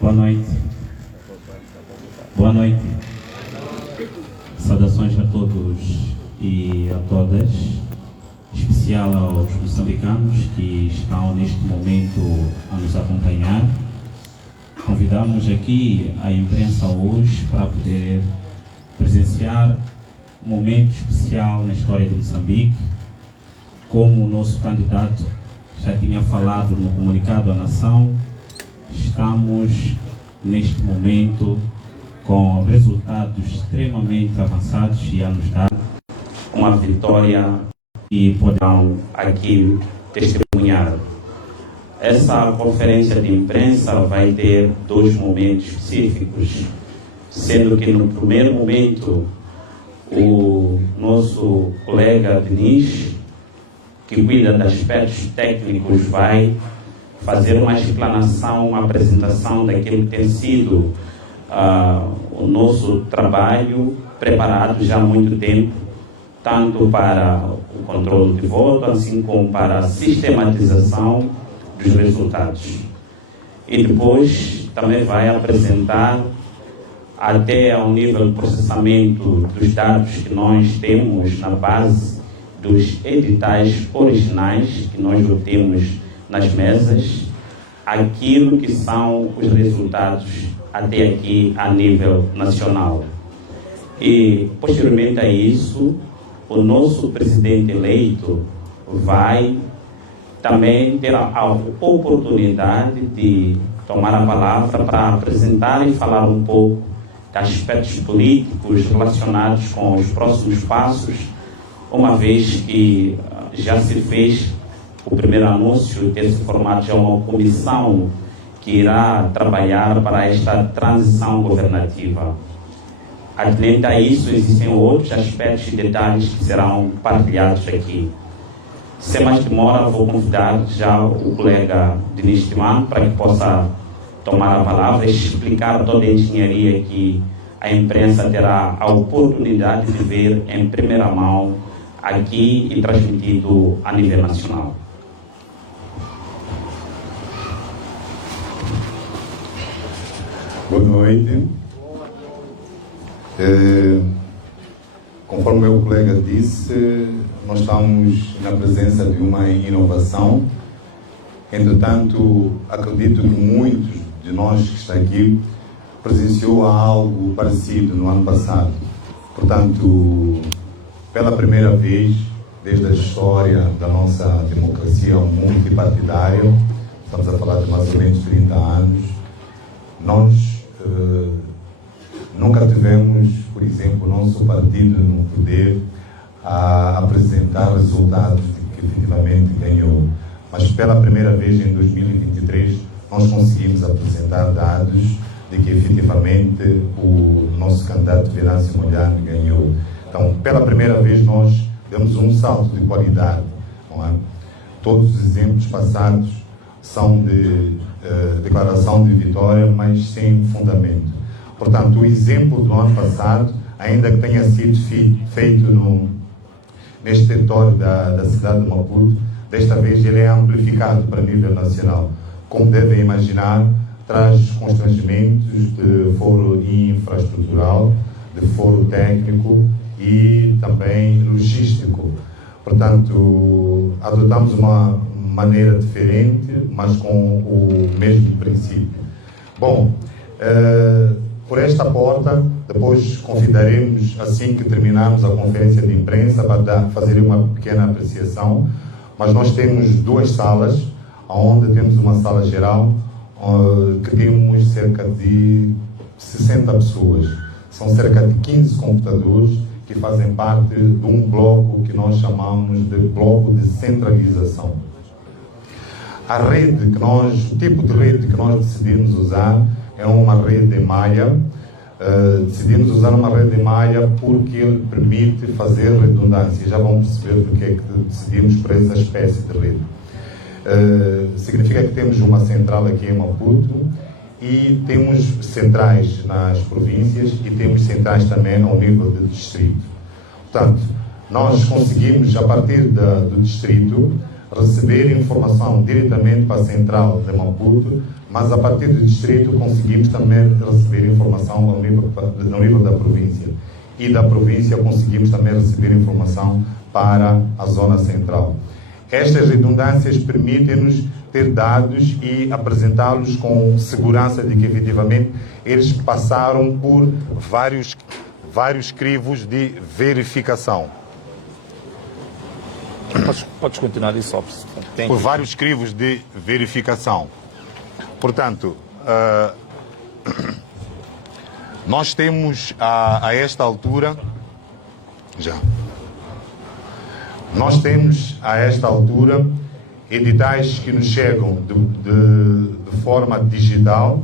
Boa noite. Boa noite. Saudações a todos e a todas, em especial aos moçambicanos que estão neste momento a nos acompanhar. Convidamos aqui a imprensa hoje para poder presenciar um momento especial na história de Moçambique. Como o nosso candidato já tinha falado no comunicado à nação, estamos neste momento com resultados extremamente avançados e a nos dar uma vitória que poderão aqui testemunhar. Essa conferência de imprensa vai ter dois momentos específicos, sendo que no primeiro momento o nosso colega Denis, que cuida de aspectos técnicos, vai fazer uma explanação, uma apresentação daquilo que tem sido o nosso trabalho preparado já há muito tempo, tanto para o controle de voto, assim como para a sistematização dos resultados. E depois também vai apresentar até ao nível de processamento dos dados que nós temos na base dos editais originais que nós obtemos nas mesas, aquilo que são os resultados até aqui a nível nacional. E posteriormente a isso, o nosso presidente eleito vai também ter a oportunidade de tomar a palavra para apresentar e falar um pouco de aspectos políticos relacionados com os próximos passos, uma vez que já se fez o primeiro anúncio de ter se formado já uma comissão que irá trabalhar para esta transição governativa. Atinente a isso, existem outros aspectos e detalhes que serão partilhados aqui. Sem mais demora, vou convidar já o colega Denis Timano para que possa tomar a palavra e explicar toda a engenharia que a imprensa terá a oportunidade de ver em primeira mão aqui e transmitido a nível nacional. Boa noite. Conforme o meu colega disse, nós estamos na presença de uma inovação. Entretanto, acredito que muitos de nós que estão aqui presenciou algo parecido no ano passado. Portanto, pela primeira vez, desde a história da nossa democracia multipartidária, estamos a falar de mais ou menos 30 anos, nós nunca tivemos, por exemplo, o nosso partido no poder a apresentar resultados que efetivamente ganhou. Mas pela primeira vez em 2023 nós conseguimos apresentar dados de que efetivamente o nosso candidato Venâncio Mondlane ganhou. Então, pela primeira vez nós demos um salto de qualidade, não é? Todos os exemplos passados são de declaração de vitória, mas sem fundamento. Portanto, o exemplo do ano passado, ainda que tenha sido feito neste território da cidade de Maputo, desta vez ele é amplificado para nível nacional. Como devem imaginar, traz constrangimentos de foro infraestrutural, de foro técnico e também logístico. Portanto, adotamos uma maneira diferente, mas com o mesmo princípio. Bom, por esta porta, depois convidaremos, assim que terminarmos a conferência de imprensa, para fazer uma pequena apreciação. Mas nós temos duas salas, onde temos uma sala geral, que temos cerca de 60 pessoas. São cerca de 15 computadores que fazem parte de um bloco que nós chamamos de bloco de centralização. A rede o tipo de rede que nós decidimos usar é uma rede malha. Decidimos usar uma rede malha porque ele permite fazer redundância. Já vão perceber porque é que decidimos por essa espécie de rede. Significa que temos uma central aqui em Maputo e temos centrais nas províncias e temos centrais também ao nível do distrito. Portanto, nós conseguimos, a partir do distrito, receber informação diretamente para a central de Maputo, mas a partir do distrito conseguimos também receber informação no nível da província. E da província conseguimos também receber informação para a zona central. Estas redundâncias permitem-nos ter dados e apresentá-los com segurança de que efetivamente eles passaram por vários crivos de verificação. Podes continuar isso, Por vários crivos de verificação. Portanto, nós temos a esta altura, nós temos a esta altura editais que nos chegam de forma digital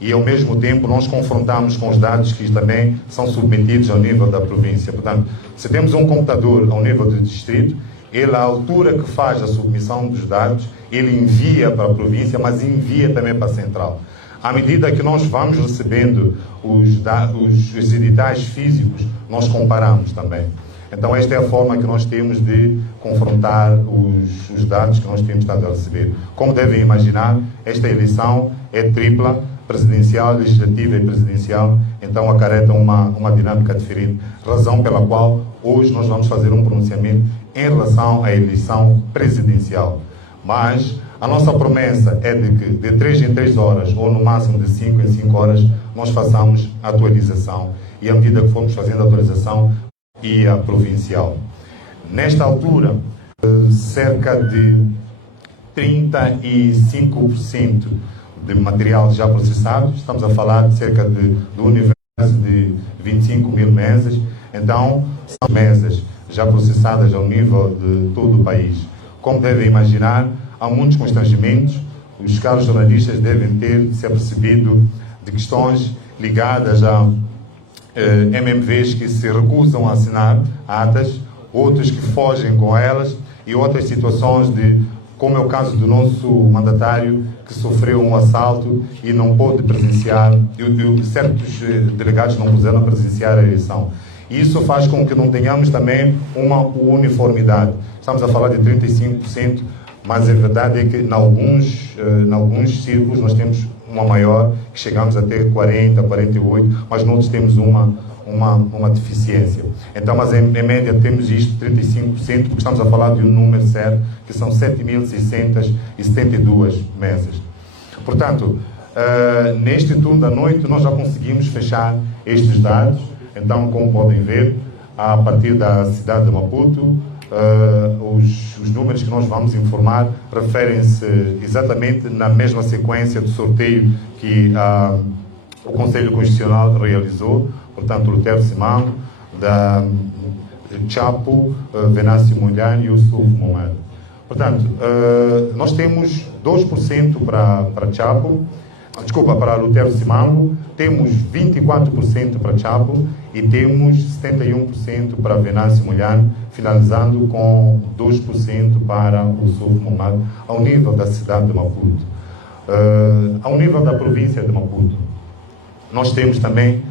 e ao mesmo tempo nós confrontamos com os dados que também são submetidos ao nível da província. Portanto, se temos um computador ao nível do distrito, ele, à altura que faz a submissão dos dados, ele envia para a província, mas envia também para a central. À medida que nós vamos recebendo os editais físicos, nós comparamos também. Então, esta é a forma que nós temos de confrontar os dados que nós temos estado a receber. Como devem imaginar, esta eleição é tripla, presidencial, legislativa e presidencial, então acarreta uma dinâmica diferente, razão pela qual hoje nós vamos fazer um pronunciamento em relação à eleição presidencial. Mas a nossa promessa é de que de 3 em 3 horas, ou no máximo de 5 em 5 horas, nós façamos a atualização. E à medida que formos fazendo a atualização, e a provincial. Nesta altura, cerca de 35% de material já processado, estamos a falar de cerca do universo de 25 mil mesas, então são mesas já processadas ao nível de todo o país. Como devem imaginar, há muitos constrangimentos, os caros jornalistas devem ter se apercebido de questões ligadas a MMVs que se recusam a assinar atas, outros que fogem com elas e outras situações como é o caso do nosso mandatário que sofreu um assalto e não pôde presenciar, e certos delegados não puderam presenciar a eleição. Isso faz com que não tenhamos também uma uniformidade. Estamos a falar de 35%, mas a verdade é que em alguns círculos nós temos uma maior, que chegamos até 40%, 48%, mas noutros temos uma deficiência. Então, mas em média temos isto, 35%, porque estamos a falar de um número certo, que são 7.672 mesas. Portanto, neste turno da noite nós já conseguimos fechar estes dados. Então, como podem ver, a partir da cidade de Maputo, os números que nós vamos informar referem-se exatamente na mesma sequência do sorteio que o Conselho Constitucional realizou, portanto, Lutero Simango, da Chapo, Venâncio Mondlane e o Sul Momento. Portanto, nós temos 2% para Chapo, para Lutero Simango, temos 24% para Chapo e temos 71% para Venâncio Mondlane, finalizando com 2% para o Sul Momento, ao nível da cidade de Maputo. Ao nível da província de Maputo, nós temos também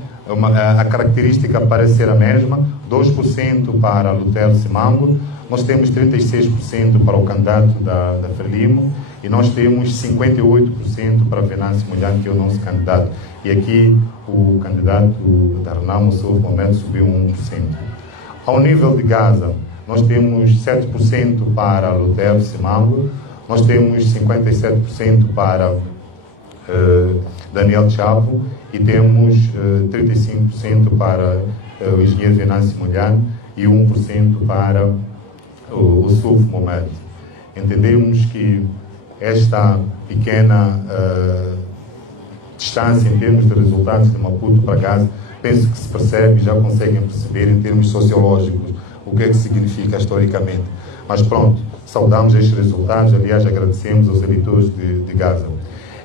a característica parece ser a mesma, 2% para Lutero Simango, nós temos 36% para o candidato da Frelimo e nós temos 58% para Venâncio Mondlane, que é o nosso candidato. E aqui o candidato da Renamo, no seu momento, subiu 1%. Ao nível de Gaza, nós temos 7% para Lutero Simango, nós temos 57% para Daniel Chapo e temos 35% para o engenheiro Venâncio Mondlane e 1% para o Suf Mohamed. Entendemos que esta pequena distância em termos de resultados de Maputo para Gaza, penso que se percebe e já conseguem perceber em termos sociológicos o que é que significa historicamente. Mas pronto, saudamos estes resultados, aliás agradecemos aos eleitores de Gaza.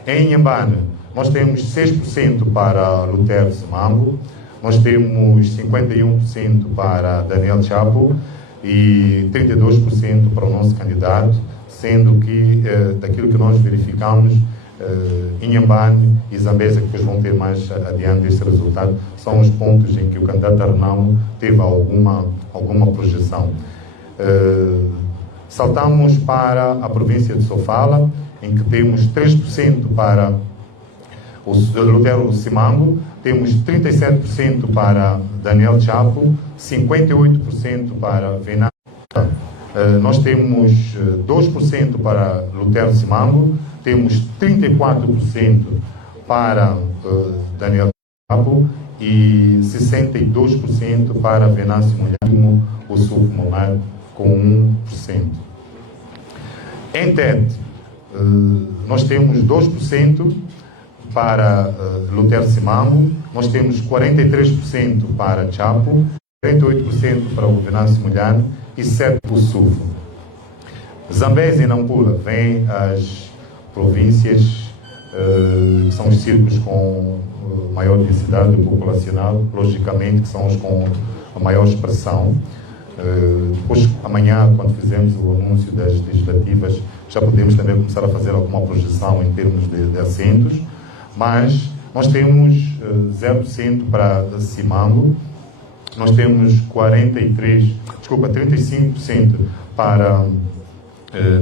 Em Inhambane, nós temos 6% para Lutero Simango, nós temos 51% para Daniel Chapo e 32% para o nosso candidato, sendo que daquilo que nós verificamos, Inhambane e Zambésia, que depois vão ter mais adiante este resultado, são os pontos em que o candidato da Renamo teve alguma projeção. Saltamos para a província de Sofala, em que temos 3% para o Lutero Simango, temos 37% para Daniel Chapo, 58% para Venâncio. Nós temos 2% para Lutero Simango, temos 34% para Daniel Chapo e 62% para Venâncio Mulher, o Sul Momad, com 1%. Em TED, nós temos 2% para Lutero Simango, nós temos 43% para Chapo, 48% para o Venâncio Mulher e 7% para o Sufo. Zambésia e Nampula vêm as províncias que são os círculos com maior densidade populacional, logicamente que são os com a maior expressão. Depois, amanhã, quando fizermos o anúncio das legislativas, já podemos também começar a fazer alguma projeção em termos de assentos, mas nós temos 0% para Simango, nós temos 35% para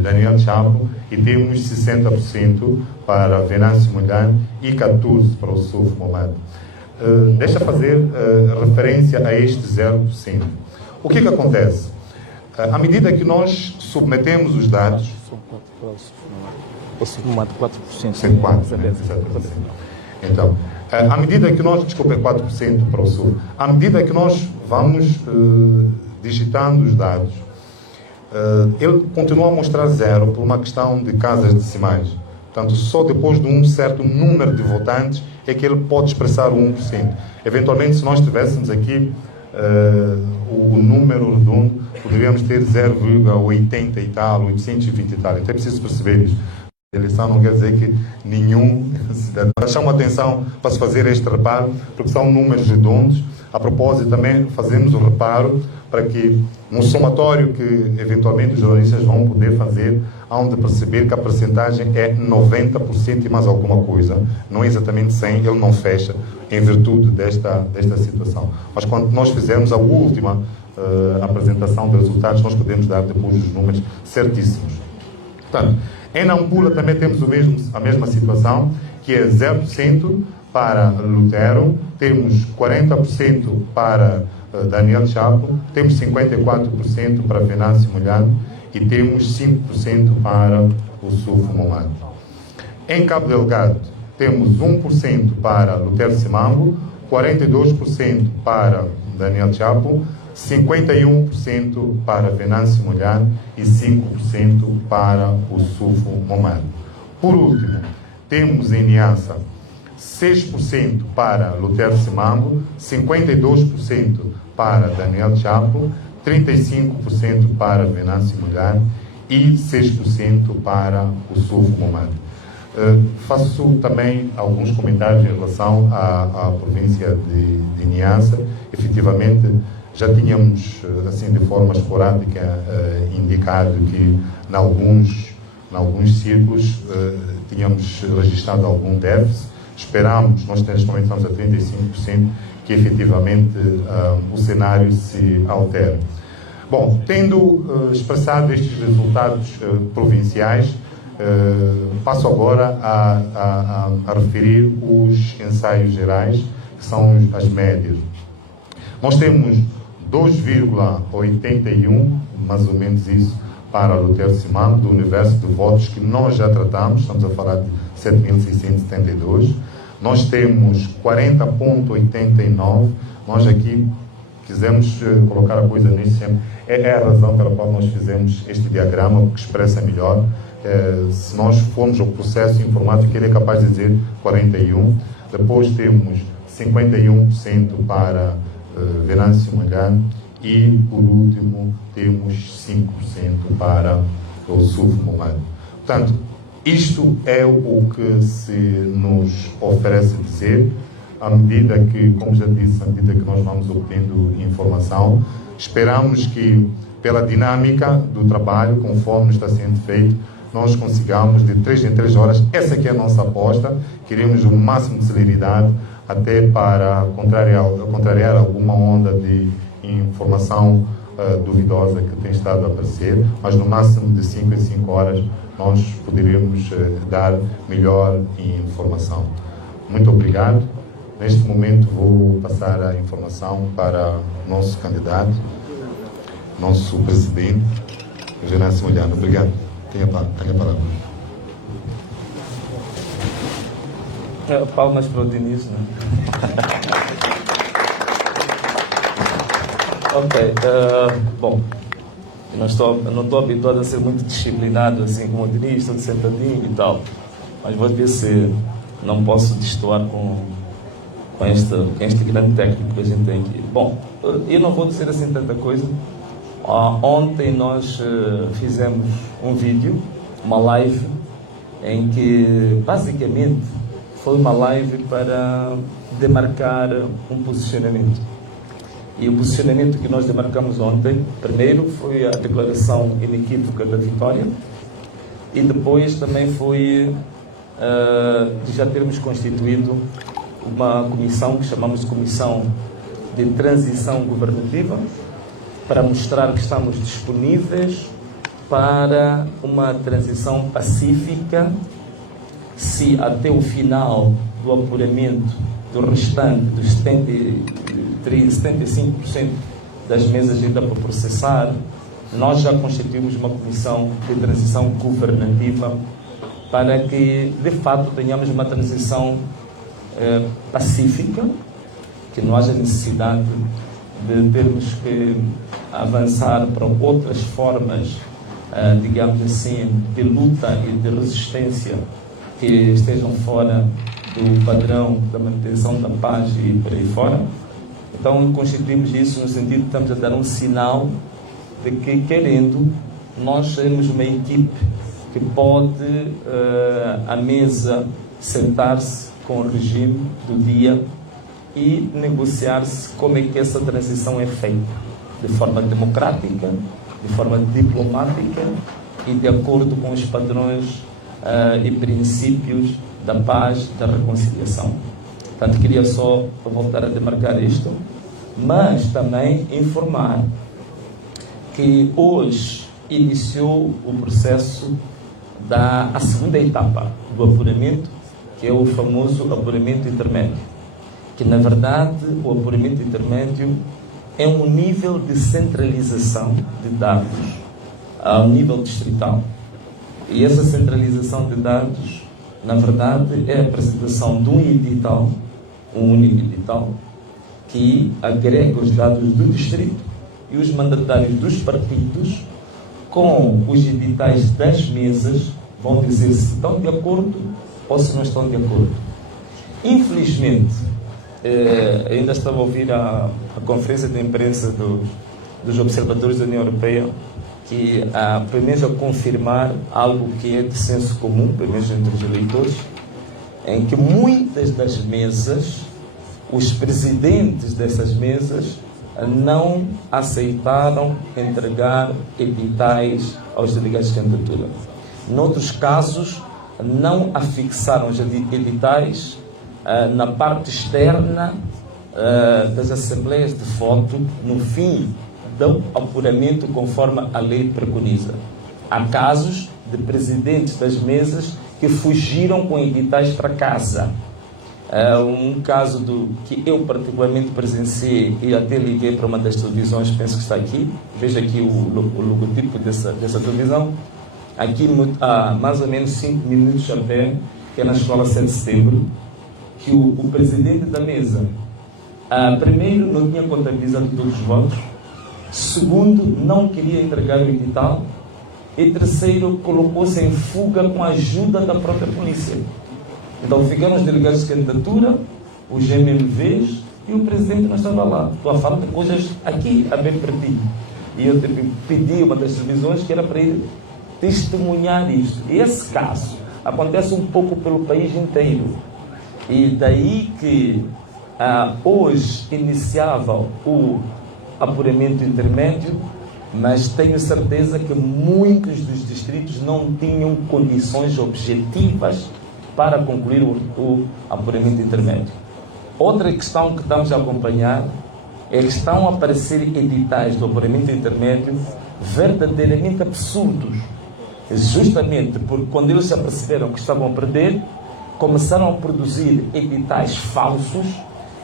Daniel Chapo e temos 60% para Venâncio Mulher e 14% para o Sul Momad. Deixa fazer referência a este 0%. O que acontece? À medida que nós submetemos os dados... O Sul Momad 4%. 4%, né? Então, à medida que nós... Desculpa, é 4% para o Sul. À medida que nós vamos digitando os dados, ele continua a mostrar 0 por uma questão de casas decimais. Portanto, só depois de um certo número de votantes é que ele pode expressar o 1%. Eventualmente, se nós tivéssemos aqui o número redondo, poderíamos ter 0,80 e tal, 820 e tal. Então é preciso perceber isso. A eleição não quer dizer que nenhum cidadão... Chama atenção para se fazer este reparo, porque são números redondos. A propósito, também fazemos o reparo para que, num somatório que eventualmente os jornalistas vão poder fazer, hão de perceber que a percentagem é 90% e mais alguma coisa. Não é exatamente 100%, ele não fecha, em virtude desta situação. Mas quando nós fizermos a última apresentação de resultados, nós podemos dar depois os números certíssimos. Portanto, em Nampula também temos a mesma situação, que é 0% para Lutero, temos 40% para Daniel Chapo, temos 54% para Venâncio Mulher e temos 5% para o Sufo Momad. Em Cabo Delgado, temos 1% para Lutero Simango, 42% para Daniel Chapo, 51% para Venâncio Mulher e 5% para o Sufo Momad. Por último, temos em Niassa 6% para Lutero Simango, 52% para Daniel Chapo, 35% para Venâncio Mulher e 6% para o Sufo Momad. Faço também alguns comentários em relação à província de Niassa. Efetivamente, já tínhamos, assim, de forma esporádica, indicado que, em alguns círculos, tínhamos registrado algum déficit. Esperamos, nós neste momento estamos a 35%, que efetivamente o cenário se altere. Bom, tendo expressado estes resultados provinciais, passo agora a referir os ensaios gerais, que são as médias. Nós temos 2,81, mais ou menos isso, para Lutero Simango, do universo de votos que nós já tratamos, estamos a falar de 7.672. Nós temos 40,89. Nós aqui quisemos colocar a coisa nesse tempo. É a razão pela qual nós fizemos este diagrama, que expressa melhor. Se nós formos ao processo informático, ele é capaz de dizer 41. Depois temos 51% para Venâncio Mulher e, por último, temos 5% para o Sufo Momad. Portanto, isto é o que se nos oferece dizer, à medida que, como já disse, à medida que nós vamos obtendo informação, esperamos que, pela dinâmica do trabalho, conforme está sendo feito, nós consigamos, de 3 em 3 horas, essa aqui é a nossa aposta, queremos o máximo de celeridade, até para contrariar alguma onda de informação duvidosa que tem estado a aparecer, mas no máximo de 5 em 5 horas nós poderemos dar melhor informação. Muito obrigado. Neste momento vou passar a informação para o nosso candidato, nosso presidente, Genésio Molhano. Obrigado. Tenha a palavra. Palmas para o Diniz, né? Ok. Bom, eu não estou habituado a ser muito disciplinado, assim como o Diniz, estou sentadinho e tal. Mas vou ver se não posso destoar com este grande técnico que a gente tem aqui. Bom, eu não vou dizer assim tanta coisa. Ontem nós fizemos um vídeo, uma live, em que basicamente foi uma live para demarcar um posicionamento. E o posicionamento que nós demarcamos ontem, primeiro foi a declaração inequívoca da vitória, e depois também foi de já termos constituído uma comissão que chamamos de Comissão de Transição Governativa, para mostrar que estamos disponíveis para uma transição pacífica, se até o final do apuramento do restante dos 75% das mesas ainda para processar, nós já constituímos uma comissão de transição governativa para que, de fato, tenhamos uma transição pacífica, que não haja necessidade de termos que avançar para outras formas, digamos assim, de luta e de resistência que estejam fora do padrão da manutenção da paz e por aí fora. Então, constituímos isso no sentido de estamos a dar um sinal de que, querendo, nós sermos uma equipe que pode, à mesa, sentar-se com o regime do dia e negociar-se como é que essa transição é feita, de forma democrática, de forma diplomática e de acordo com os padrões e princípios da paz, da reconciliação. Portanto, queria só voltar a demarcar isto, mas também informar que hoje iniciou o processo a segunda etapa do apuramento, que é o famoso apuramento intermédio, que na verdade o apuramento intermédio é um nível de centralização de dados ao nível distrital. E essa centralização de dados, na verdade, é a apresentação de um edital, um único edital, que agrega os dados do distrito e os mandatários dos partidos com os editais das mesas, vão dizer se estão de acordo ou se não estão de acordo. Infelizmente, ainda estava a ouvir a conferência de imprensa dos observadores da União Europeia, que pelo menos a confirmar algo que é de senso comum, pelo menos entre os eleitores, em que muitas das mesas, os presidentes dessas mesas, não aceitaram entregar editais aos delegados de candidatura. Noutros casos, não afixaram os editais na parte externa das assembleias de voto no fim do apuramento conforme a lei preconiza. Há casos de presidentes das mesas que fugiram com editais para casa. Um caso que eu particularmente presenciei e até liguei para uma das televisões, penso que está aqui, veja aqui o logotipo dessa televisão, aqui há mais ou menos 5 minutos a pé, que é na escola 7 de setembro, que o presidente da mesa, primeiro, não tinha contabilizado todos os votos, segundo, não queria entregar o edital, e terceiro, colocou-se em fuga com a ajuda da própria polícia. Então ficaram os delegados de candidatura, os GMLVs e o presidente não estava lá. Estou a falar de coisas aqui a bem pertinho. E eu pedi uma das televisões que era para ele testemunhar isto. E esse caso acontece um pouco pelo país inteiro. E daí que hoje iniciava o apuramento intermédio, mas tenho certeza que muitos dos distritos não tinham condições objetivas para concluir o apuramento intermédio. Outra questão que estamos a acompanhar é que estão a aparecer editais do apuramento intermédio verdadeiramente absurdos. Justamente porque quando eles se aperceberam que estavam a perder, começaram a produzir editais falsos,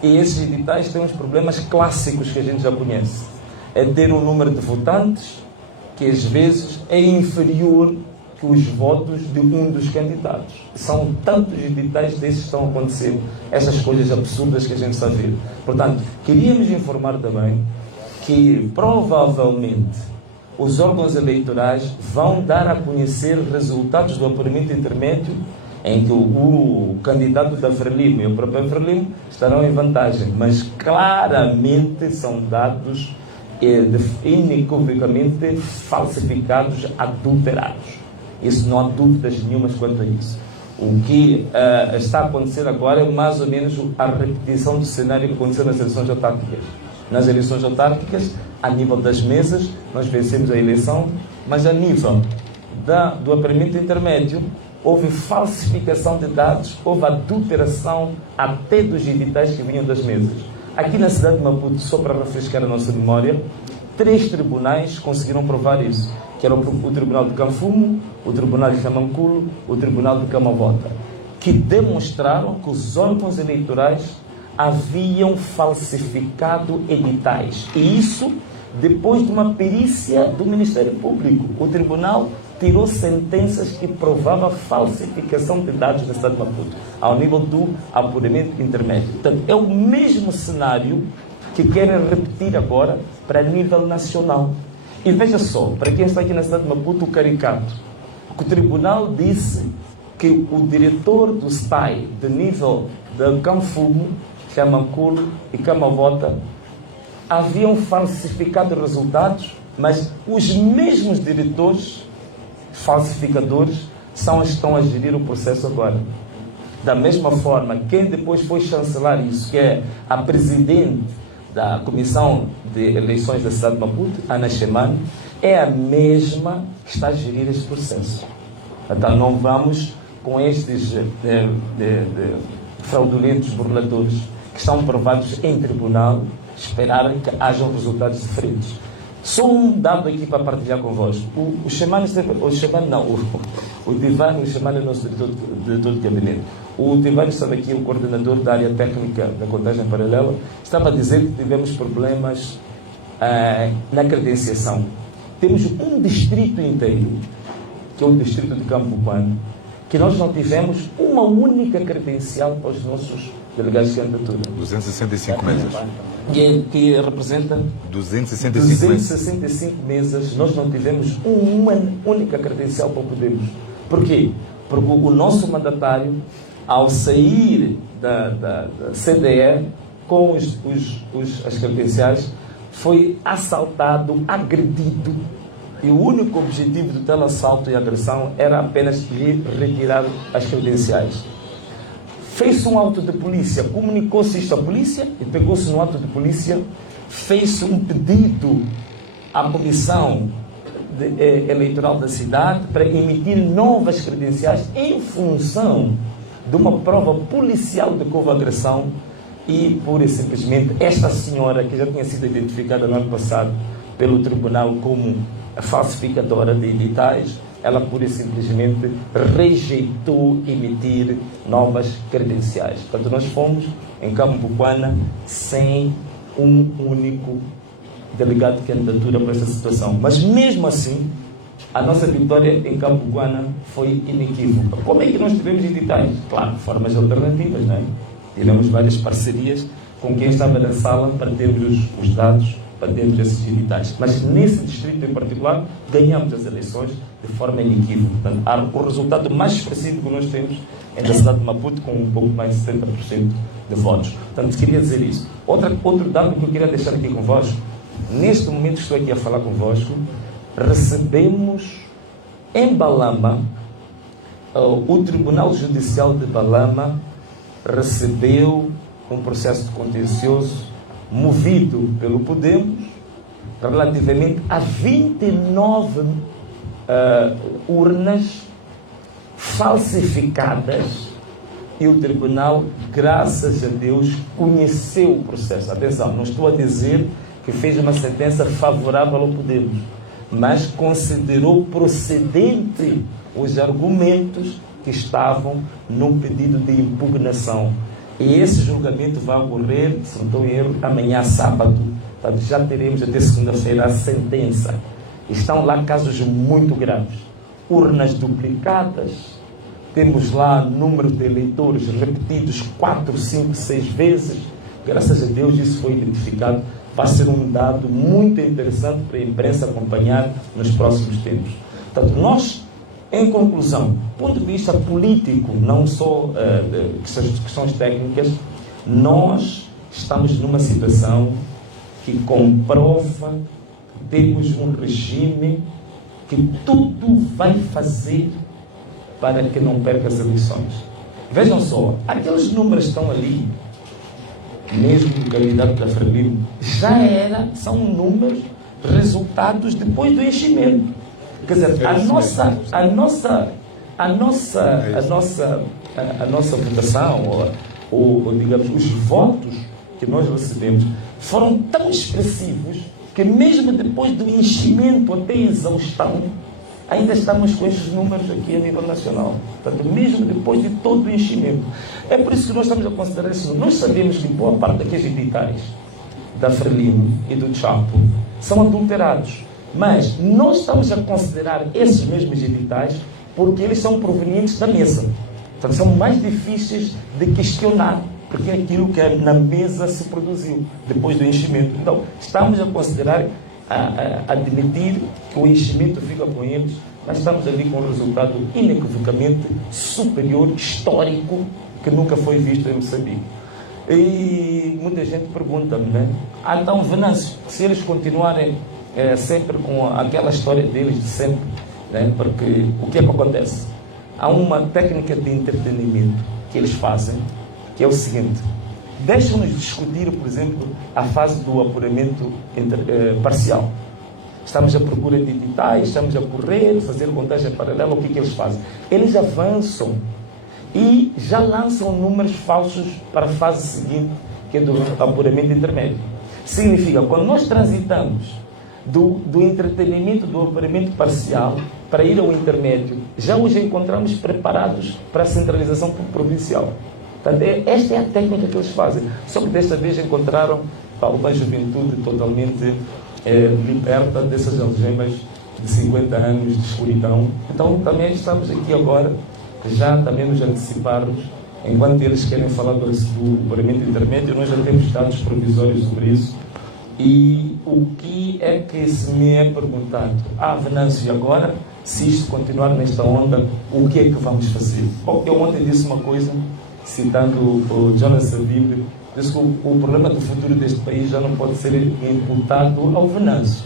e esses editais têm uns problemas clássicos que a gente já conhece. É ter um número de votantes que às vezes é inferior que os votos de um dos candidatos. São tantos editais desses que estão a acontecer, essas coisas absurdas que a gente está a ver. Portanto, queríamos informar também que provavelmente os órgãos eleitorais vão dar a conhecer resultados do apuramento intermédio em que o candidato da Frelimo e o próprio Frelimo estarão em vantagem, mas claramente são dados inequivocamente falsificados, adulterados. Isso não há dúvidas nenhumas quanto a isso. O que está a acontecer agora é mais ou menos a repetição do cenário que aconteceu nas eleições autárquicas. Nas eleições autárquicas, a nível das mesas, nós vencemos a eleição, mas a nível do apuramento intermédio, houve falsificação de dados, houve adulteração até dos editais que vinham das mesas. Aqui na cidade de Maputo, só para refrescar a nossa memória, 3 tribunais conseguiram provar isso, que era o Tribunal de Canfumo, o Tribunal de Tamanculo, o Tribunal de Camavota, que demonstraram que os órgãos eleitorais haviam falsificado editais. E isso depois de uma perícia do Ministério Público. O tribunal tirou sentenças que provavam a falsificação de dados da cidade de Maputo, ao nível do apuramento intermédio. Portanto, é o mesmo cenário que querem repetir agora para nível nacional. E veja só, para quem está aqui na cidade de Maputo, o caricato, que o tribunal disse que o diretor do SPAI, de nível de Canfumo, Tamanculo e Camavota, haviam falsificado resultados, mas os mesmos diretores falsificadores são os que estão a gerir o processo agora. Da mesma forma, quem depois foi chancelar isso, que é a presidente da Comissão de Eleições da cidade de Maputo, Ana Chemane, é a mesma que está a gerir este processo. Então não vamos com estes fraudulentos burladores que estão provados em tribunal esperar que hajam resultados diferentes. Só um dado aqui para partilhar convosco. O Chemane é nosso diretor de gabinete. O Divani estava aqui, o coordenador da área técnica da contagem paralela, estava a dizer que tivemos problemas na credenciação. Temos um distrito inteiro, que é o distrito de Campo-Pano, que nós não tivemos uma única credencial para os nossos delegados de candidatura. 265 mesas. Que representa 265 mesas. Nós não tivemos uma única credencial para podermos. Por quê? Porque o nosso mandatário, ao sair da CDE com as credenciais, foi assaltado, agredido. E o único objetivo do tal assalto e agressão era apenas lhe retirar as credenciais. Fez-se um auto de polícia, comunicou-se isto à polícia e pegou-se no auto de polícia, fez-se um pedido à comissão eleitoral da cidade para emitir novas credenciais em função de uma prova policial de agressão e, pura e simplesmente, esta senhora, que já tinha sido identificada no ano passado pelo tribunal como a falsificadora de editais, ela pura e simplesmente rejeitou emitir novas credenciais. Portanto, nós fomos em Campo-Pano sem um único delegado de candidatura para esta situação. Mas mesmo assim, a nossa vitória em Campo-Pano foi inequívoca. Como é que nós tivemos editais? Claro, de formas alternativas, não é? Tivemos várias parcerias com quem estava na sala para termos os dados, para termos esses editais. Mas nesse distrito em particular, ganhamos as eleições de forma inequívoca. Portanto, o resultado mais expressivo que nós temos é da cidade de Maputo, com um pouco mais de 70% de votos. Portanto, queria dizer isso. Outro dado que eu queria deixar aqui convosco, neste momento que estou aqui a falar convosco, recebemos em Balama, o Tribunal Judicial de Balama recebeu um processo de contencioso movido pelo Podemos relativamente a 29 urnas falsificadas e o tribunal, graças a Deus, conheceu o processo. Atenção, não estou a dizer que fez uma sentença favorável ao Podemos, mas considerou procedente os argumentos que estavam no pedido de impugnação. E esse julgamento vai ocorrer, se não estou em erro, amanhã, sábado. Portanto, já teremos até segunda-feira a sentença. Estão lá casos muito graves. Urnas duplicadas. Temos lá número de eleitores repetidos 4, 5, 6 vezes. Graças a Deus isso foi identificado. Vai ser um dado muito interessante para a imprensa acompanhar nos próximos tempos. Portanto, nós, em conclusão, do ponto de vista político, não só questões técnicas, nós estamos numa situação que comprova que temos um regime que tudo vai fazer para que não perca as eleições. Vejam só, aqueles números que estão ali, mesmo o candidato da Frelimo, são números, resultados depois do enchimento. Quer dizer, a nossa votação, ou digamos, os votos que nós recebemos foram tão expressivos que mesmo depois do enchimento até exaustão, ainda estamos com esses números aqui a nível nacional. Portanto, mesmo depois de todo o enchimento. É por isso que nós estamos a considerar isso. Nós sabemos que boa parte daqueles editais da Frelimo e do Chapo são adulterados. Mas nós estamos a considerar esses mesmos editais porque eles são provenientes da mesa. Portanto, são mais difíceis de questionar, porque é aquilo que na mesa se produziu depois do enchimento. Então, estamos a considerar, a admitir que o enchimento fica com eles, mas estamos ali com um resultado inequivocamente superior, histórico, que nunca foi visto em Moçambique. E muita gente pergunta-me, né? Então, Venâncio, se eles continuarem sempre com aquela história deles de sempre, né? Porque o que é que acontece? Há uma técnica de entretenimento que eles fazem, que é o seguinte: deixam-nos discutir, por exemplo, a fase do apuramento parcial. Estamos à procura de editais, estamos a correr, fazer contagem paralela. O que eles fazem? Eles avançam e já lançam números falsos para a fase seguinte, que é do apuramento intermédio. Significa, quando nós transitamos do entretenimento, do apuramento parcial, para ir ao intermédio, já os encontramos preparados para a centralização provincial. Portanto, esta é a técnica que eles fazem. Só que desta vez encontraram uma juventude totalmente liberta dessas algemas de 50 anos de escuridão. Então, também estamos aqui agora, já também nos anteciparmos, enquanto eles querem falar do apuramento intermédio, nós já temos dados provisórios sobre isso. E o que é que se me é perguntado? Venâncio, e agora, se isto continuar nesta onda, o que é que vamos fazer? Bom, eu ontem disse uma coisa, citando o Jonas Savimbi, disse que o problema do futuro deste país já não pode ser imputado ao Venâncio.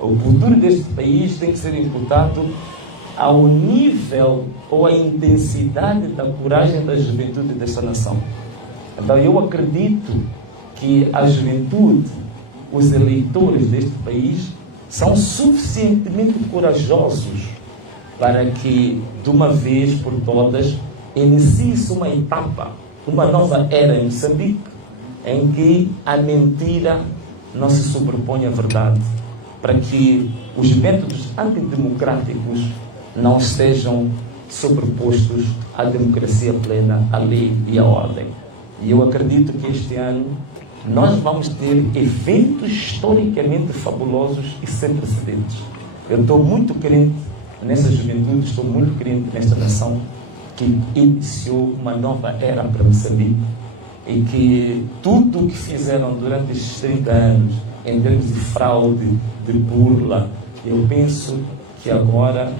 O futuro deste país tem que ser imputado ao nível ou à intensidade da coragem da juventude desta nação. Então, eu acredito que a juventude, os eleitores deste país, são suficientemente corajosos para que, de uma vez por todas, inicie-se uma etapa, uma nova era em Moçambique, em que a mentira não se sobrepõe à verdade, para que os métodos antidemocráticos não estejam sobrepostos à democracia plena, à lei e à ordem. E eu acredito que este ano nós vamos ter eventos historicamente fabulosos e sem precedentes. Eu estou muito crente nessa juventude, estou muito crente nesta nação que iniciou uma nova era para Moçambique e que tudo o que fizeram durante estes 30 anos, em termos de fraude, de burla, eu penso que agora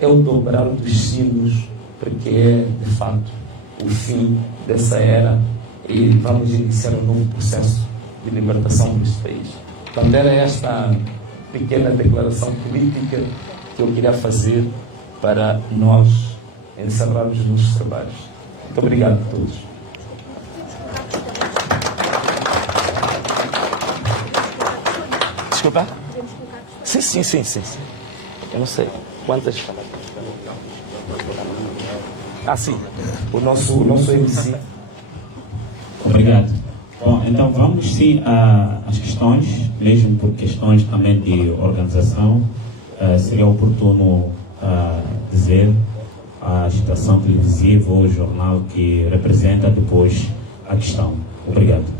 é o dobrar dos sinos, porque é, de fato, o fim dessa era e vamos iniciar um novo processo de libertação deste país. Então, era esta pequena declaração política que eu queria fazer para nós encerrarmos os nossos trabalhos. Muito obrigado a todos. Desculpa? Sim. Eu não sei quantas. sim, o nosso MC. Obrigado. Bom, então vamos sim às questões, mesmo por questões também de organização. Seria oportuno dizer a estação televisiva ou o jornal que representa depois a questão. Obrigado.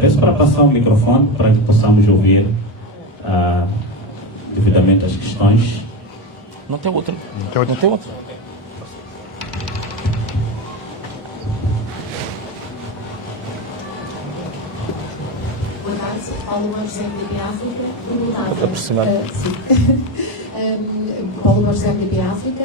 Peço para passar o microfone para que possamos ouvir devidamente as questões. Não tem outra. Não tem outra. Boa tarde, Paulo José de África. Perguntava. Paulo José de África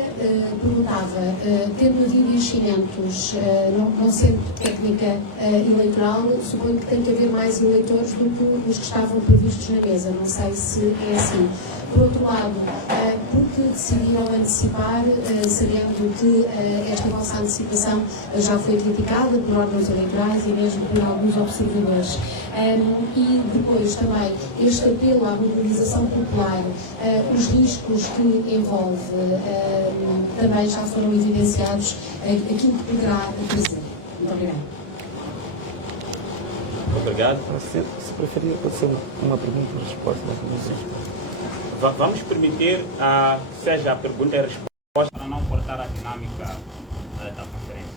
perguntava, tendo havido enchimentos, não sendo técnica eleitoral, suponho que tem que haver mais eleitores do que os que estavam previstos na mesa. Não sei se é assim. Por outro lado, porque decidiram antecipar, sabendo que esta vossa antecipação já foi criticada por órgãos eleitorais e mesmo por alguns observadores. E depois também este apelo à mobilização popular, os riscos que envolve, também já foram evidenciados, aquilo que poderá trazer. Muito obrigada. Obrigado. Se preferir, pode ser uma pergunta e resposta da comissão. Vamos permitir que seja a pergunta e a resposta para não cortar a dinâmica da conferência.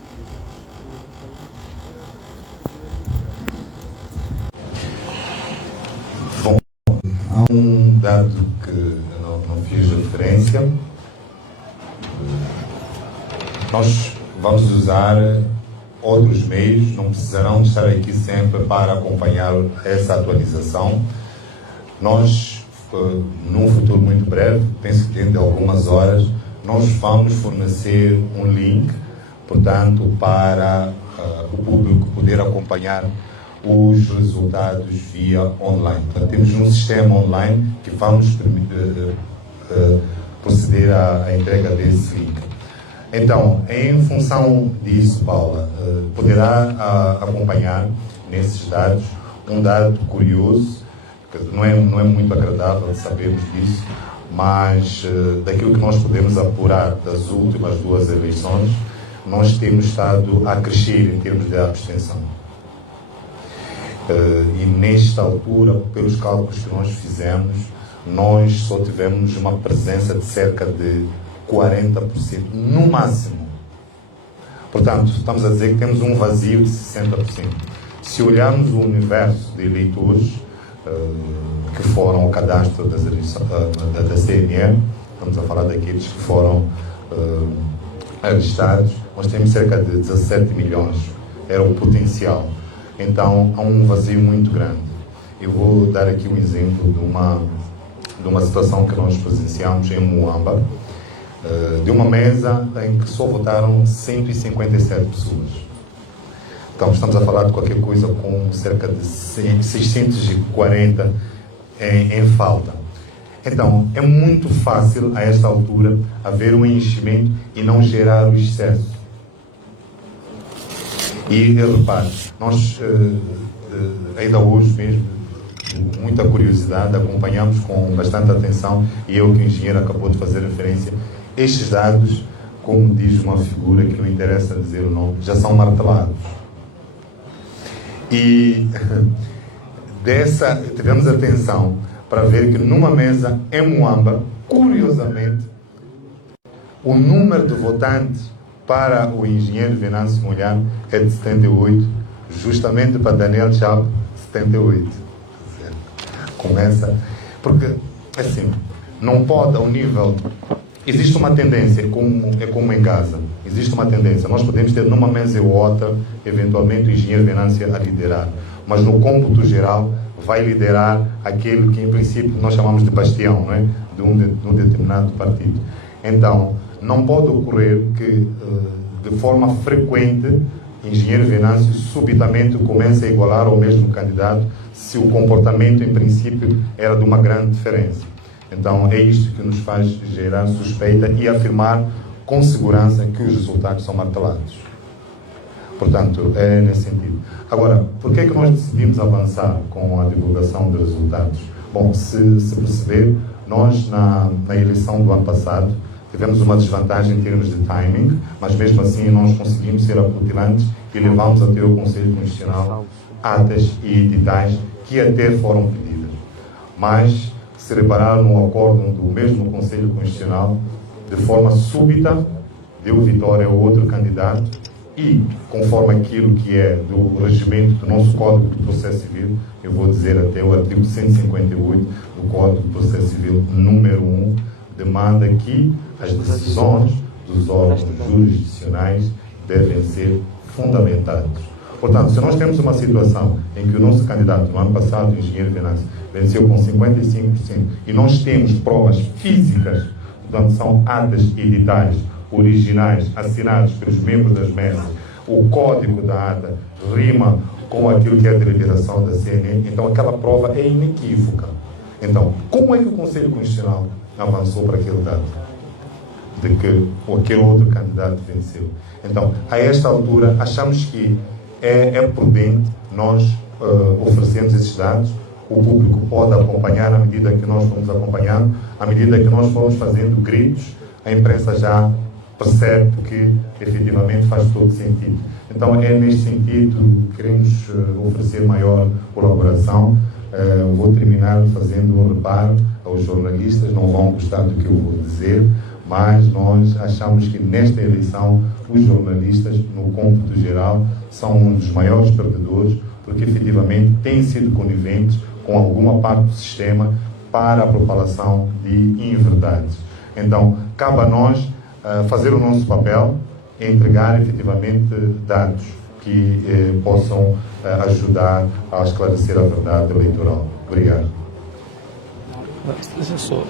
Bom, há um dado que eu não fiz referência. Nós vamos usar outros meios, não precisarão estar aqui sempre para acompanhar essa atualização. Nós, num futuro muito breve, penso que dentro de algumas horas, nós vamos fornecer um link, portanto, para o público poder acompanhar os resultados via online. Portanto, temos um sistema online que vamos proceder à entrega desse link. Então, em função disso, Paula, poderá acompanhar nesses dados um dado curioso, que não é muito agradável sabermos disso, mas daquilo que nós podemos apurar das últimas duas eleições, nós temos estado a crescer em termos de abstenção. E nesta altura, pelos cálculos que nós fizemos, nós só tivemos uma presença de cerca de 40%, no máximo. Portanto, estamos a dizer que temos um vazio de 60%. Se olharmos o universo de eleitores que foram ao cadastro da CNE, estamos a falar daqueles que foram alistados, nós temos cerca de 17 milhões, era o potencial. Então, há um vazio muito grande. Eu vou dar aqui um exemplo de uma situação que nós presenciamos em Moamba, de uma mesa em que só votaram 157 pessoas. Então, estamos a falar de qualquer coisa com cerca de 640 em falta. Então, é muito fácil, a esta altura, haver um enchimento e não gerar o excesso. E, repare, nós, ainda hoje mesmo, com muita curiosidade, acompanhamos com bastante atenção, e eu que o engenheiro acabou de fazer referência, estes dados, como diz uma figura que não interessa dizer o nome, já são martelados. E tivemos atenção para ver que numa mesa em Moamba, curiosamente, o número de votantes para o engenheiro Venâncio Molhano é de 78, justamente para Daniel Chapo, 78. Começa, porque, assim, não pode, ao nível... Existe uma tendência, é como em casa, existe uma tendência. Nós podemos ter numa mesa ou outra, eventualmente, o engenheiro Venâncio a liderar, mas no cômputo geral vai liderar aquele que, em princípio, nós chamamos de bastião, não é? de um determinado partido. Então, não pode ocorrer que, de forma frequente, o engenheiro Venâncio subitamente comece a igualar ao mesmo candidato se o comportamento, em princípio, era de uma grande diferença. Então, é isto que nos faz gerar suspeita e afirmar com segurança que os resultados são martelados. Portanto, é nesse sentido. Agora, por que é que nós decidimos avançar com a divulgação de resultados? Bom, se perceber, Nós, na eleição do ano passado, tivemos uma desvantagem em termos de timing, mas mesmo assim nós conseguimos ser acutilantes e levamos até o Conselho Constitucional atas e editais que até foram pedidas. Mas se repararam no acórdão do mesmo Conselho Constitucional, de forma súbita, deu vitória a outro candidato e, conforme aquilo que é do regimento do nosso Código de Processo Civil, eu vou dizer até o artigo 158 do Código de Processo Civil, número 1, demanda que as decisões dos órgãos jurisdicionais devem ser fundamentadas. Portanto, se nós temos uma situação em que o nosso candidato, no ano passado, o engenheiro Venâncio, venceu com 55%, e nós temos provas físicas, portanto, são atas editais originais, assinados pelos membros das mesas, o código da ata rima com aquilo que é a deliberação da CNE, então aquela prova é inequívoca. Então, como é que o Conselho Constitucional avançou para aquele dado de que aquele outro candidato venceu? Então, a esta altura, achamos que é prudente nós oferecermos esses dados. O público pode acompanhar à medida que nós vamos acompanhando, à medida que nós vamos fazendo gritos, a imprensa já percebe que efetivamente faz todo sentido. Então é neste sentido que queremos oferecer maior colaboração. Vou terminar fazendo um reparo aos jornalistas, não vão gostar do que eu vou dizer, mas nós achamos que nesta eleição os jornalistas, no cômputo geral, são um dos maiores perdedores, porque efetivamente têm sido coniventes com alguma parte do sistema para a propalação de inverdades. Então, cabe a nós fazer o nosso papel e entregar efetivamente dados que possam ajudar a esclarecer a verdade eleitoral. Obrigado. Deixa só.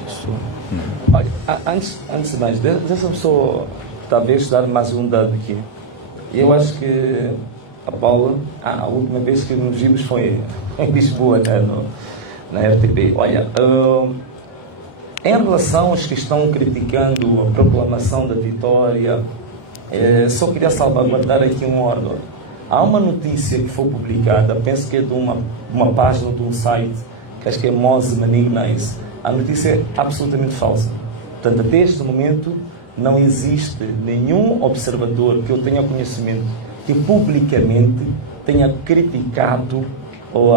Olha, antes de mais, deixa-me só talvez dar mais um dado aqui. Eu acho que a Paula, a última vez que nos vimos foi em Lisboa, né, na RTP. Olha, em relação aos que estão criticando a proclamação da vitória, só queria salvaguardar aqui um órgão. Há uma notícia que foi publicada, penso que é de uma página de um site, que acho que é Mose Manignais. A notícia é absolutamente falsa. Portanto, até este momento, não existe nenhum observador que eu tenha conhecimento que publicamente tenha criticado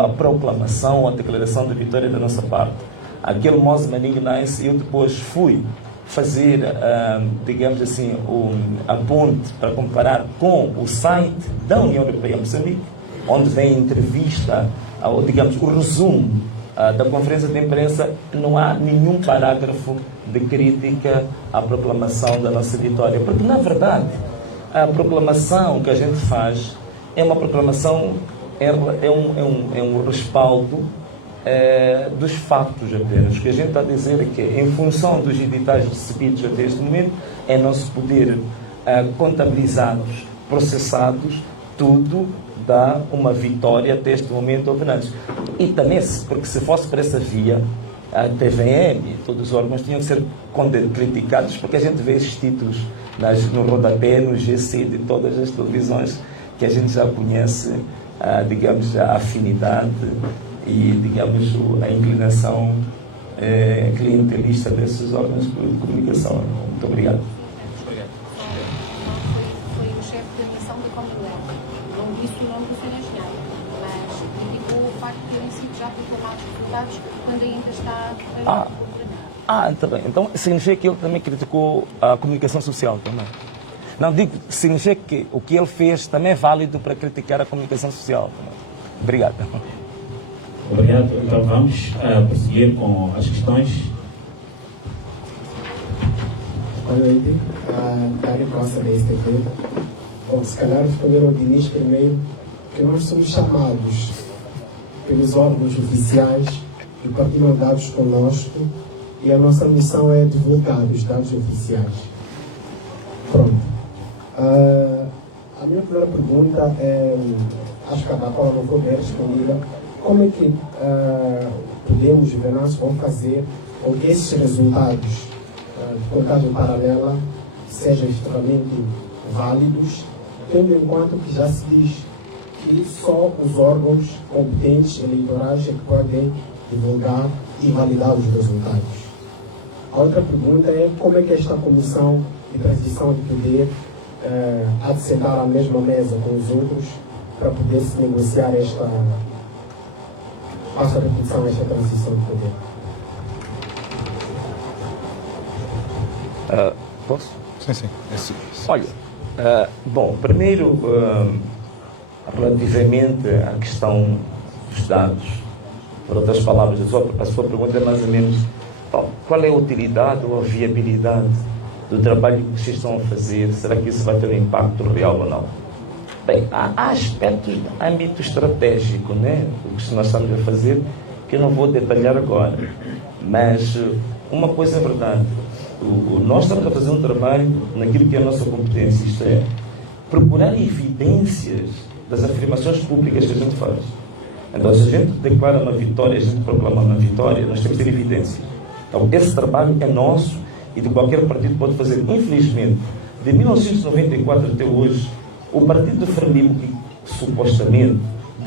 a proclamação ou a declaração de vitória da nossa parte. Aquele Mose Manignais, eu depois fui fazer, digamos assim, a ponte para comparar com o site da União Europeia Moçambique, onde vem a entrevista, ou digamos, o resumo da conferência de imprensa. Não há nenhum parágrafo de crítica à proclamação da nossa vitória, porque na verdade a proclamação que a gente faz é uma proclamação, é um respaldo dos fatos apenas. O que a gente está a dizer é que, em função dos editais recebidos até este momento, é não se poder contabilizados, processados, tudo dá uma vitória até este momento ao Venâncio. E também, porque se fosse para essa via, a TVM e todos os órgãos tinham que ser criticados, porque a gente vê esses títulos no rodapé, no GC de todas as televisões, que a gente já conhece, digamos, a afinidade e, digamos, a inclinação clientelista desses órgãos de comunicação. Muito obrigado. Foi o chefe da missão da Commonwealth. Não disse o nome do Sr. Engenheiro, mas criticou o facto de terem sido já proclamados resultados quando ainda está Está bem. Então, significa que ele também criticou a comunicação social também. Não, digo, significa que o que ele fez também é válido para criticar a comunicação social também. Obrigado. Obrigado. Então vamos prosseguir com as questões. Boa noite. Dário Costa da STP. Bom, se calhar responder ao Diniz primeiro, que nós somos chamados pelos órgãos oficiais e partilham dados conosco, e a nossa missão é divulgar os dados oficiais. Pronto. A minha primeira pergunta é, acho que a Paula não foi bem respondida. Como é que podemos, Venâncio, vão fazer com que esses resultados de contagem paralela sejam extremamente válidos, tendo em conta que já se diz que só os órgãos competentes eleitorais é que podem divulgar e validar os resultados? A outra pergunta é como é que esta comissão de transição de poder há de sentar à mesma mesa com os outros para poder se negociar esta repetição, esta transição de poder. Posso? Sim. Olha, bom, primeiro, relativamente à questão dos dados, por outras palavras, a sua pergunta é mais ou menos qual é a utilidade ou a viabilidade do trabalho que vocês estão a fazer? Será que isso vai ter um impacto real ou não? Bem, há aspectos de âmbito estratégico, né? O que nós estamos a fazer, que eu não vou detalhar agora, mas uma coisa é verdade. Nós estamos a fazer um trabalho naquilo que é a nossa competência, isto é, procurar evidências das afirmações públicas que a gente faz. Então, se a gente declara uma vitória, a gente proclama uma vitória, nós temos que ter evidências. Então, esse trabalho é nosso e de qualquer partido pode fazer. Infelizmente, de 1994 até hoje, o partido de Frelimo, que supostamente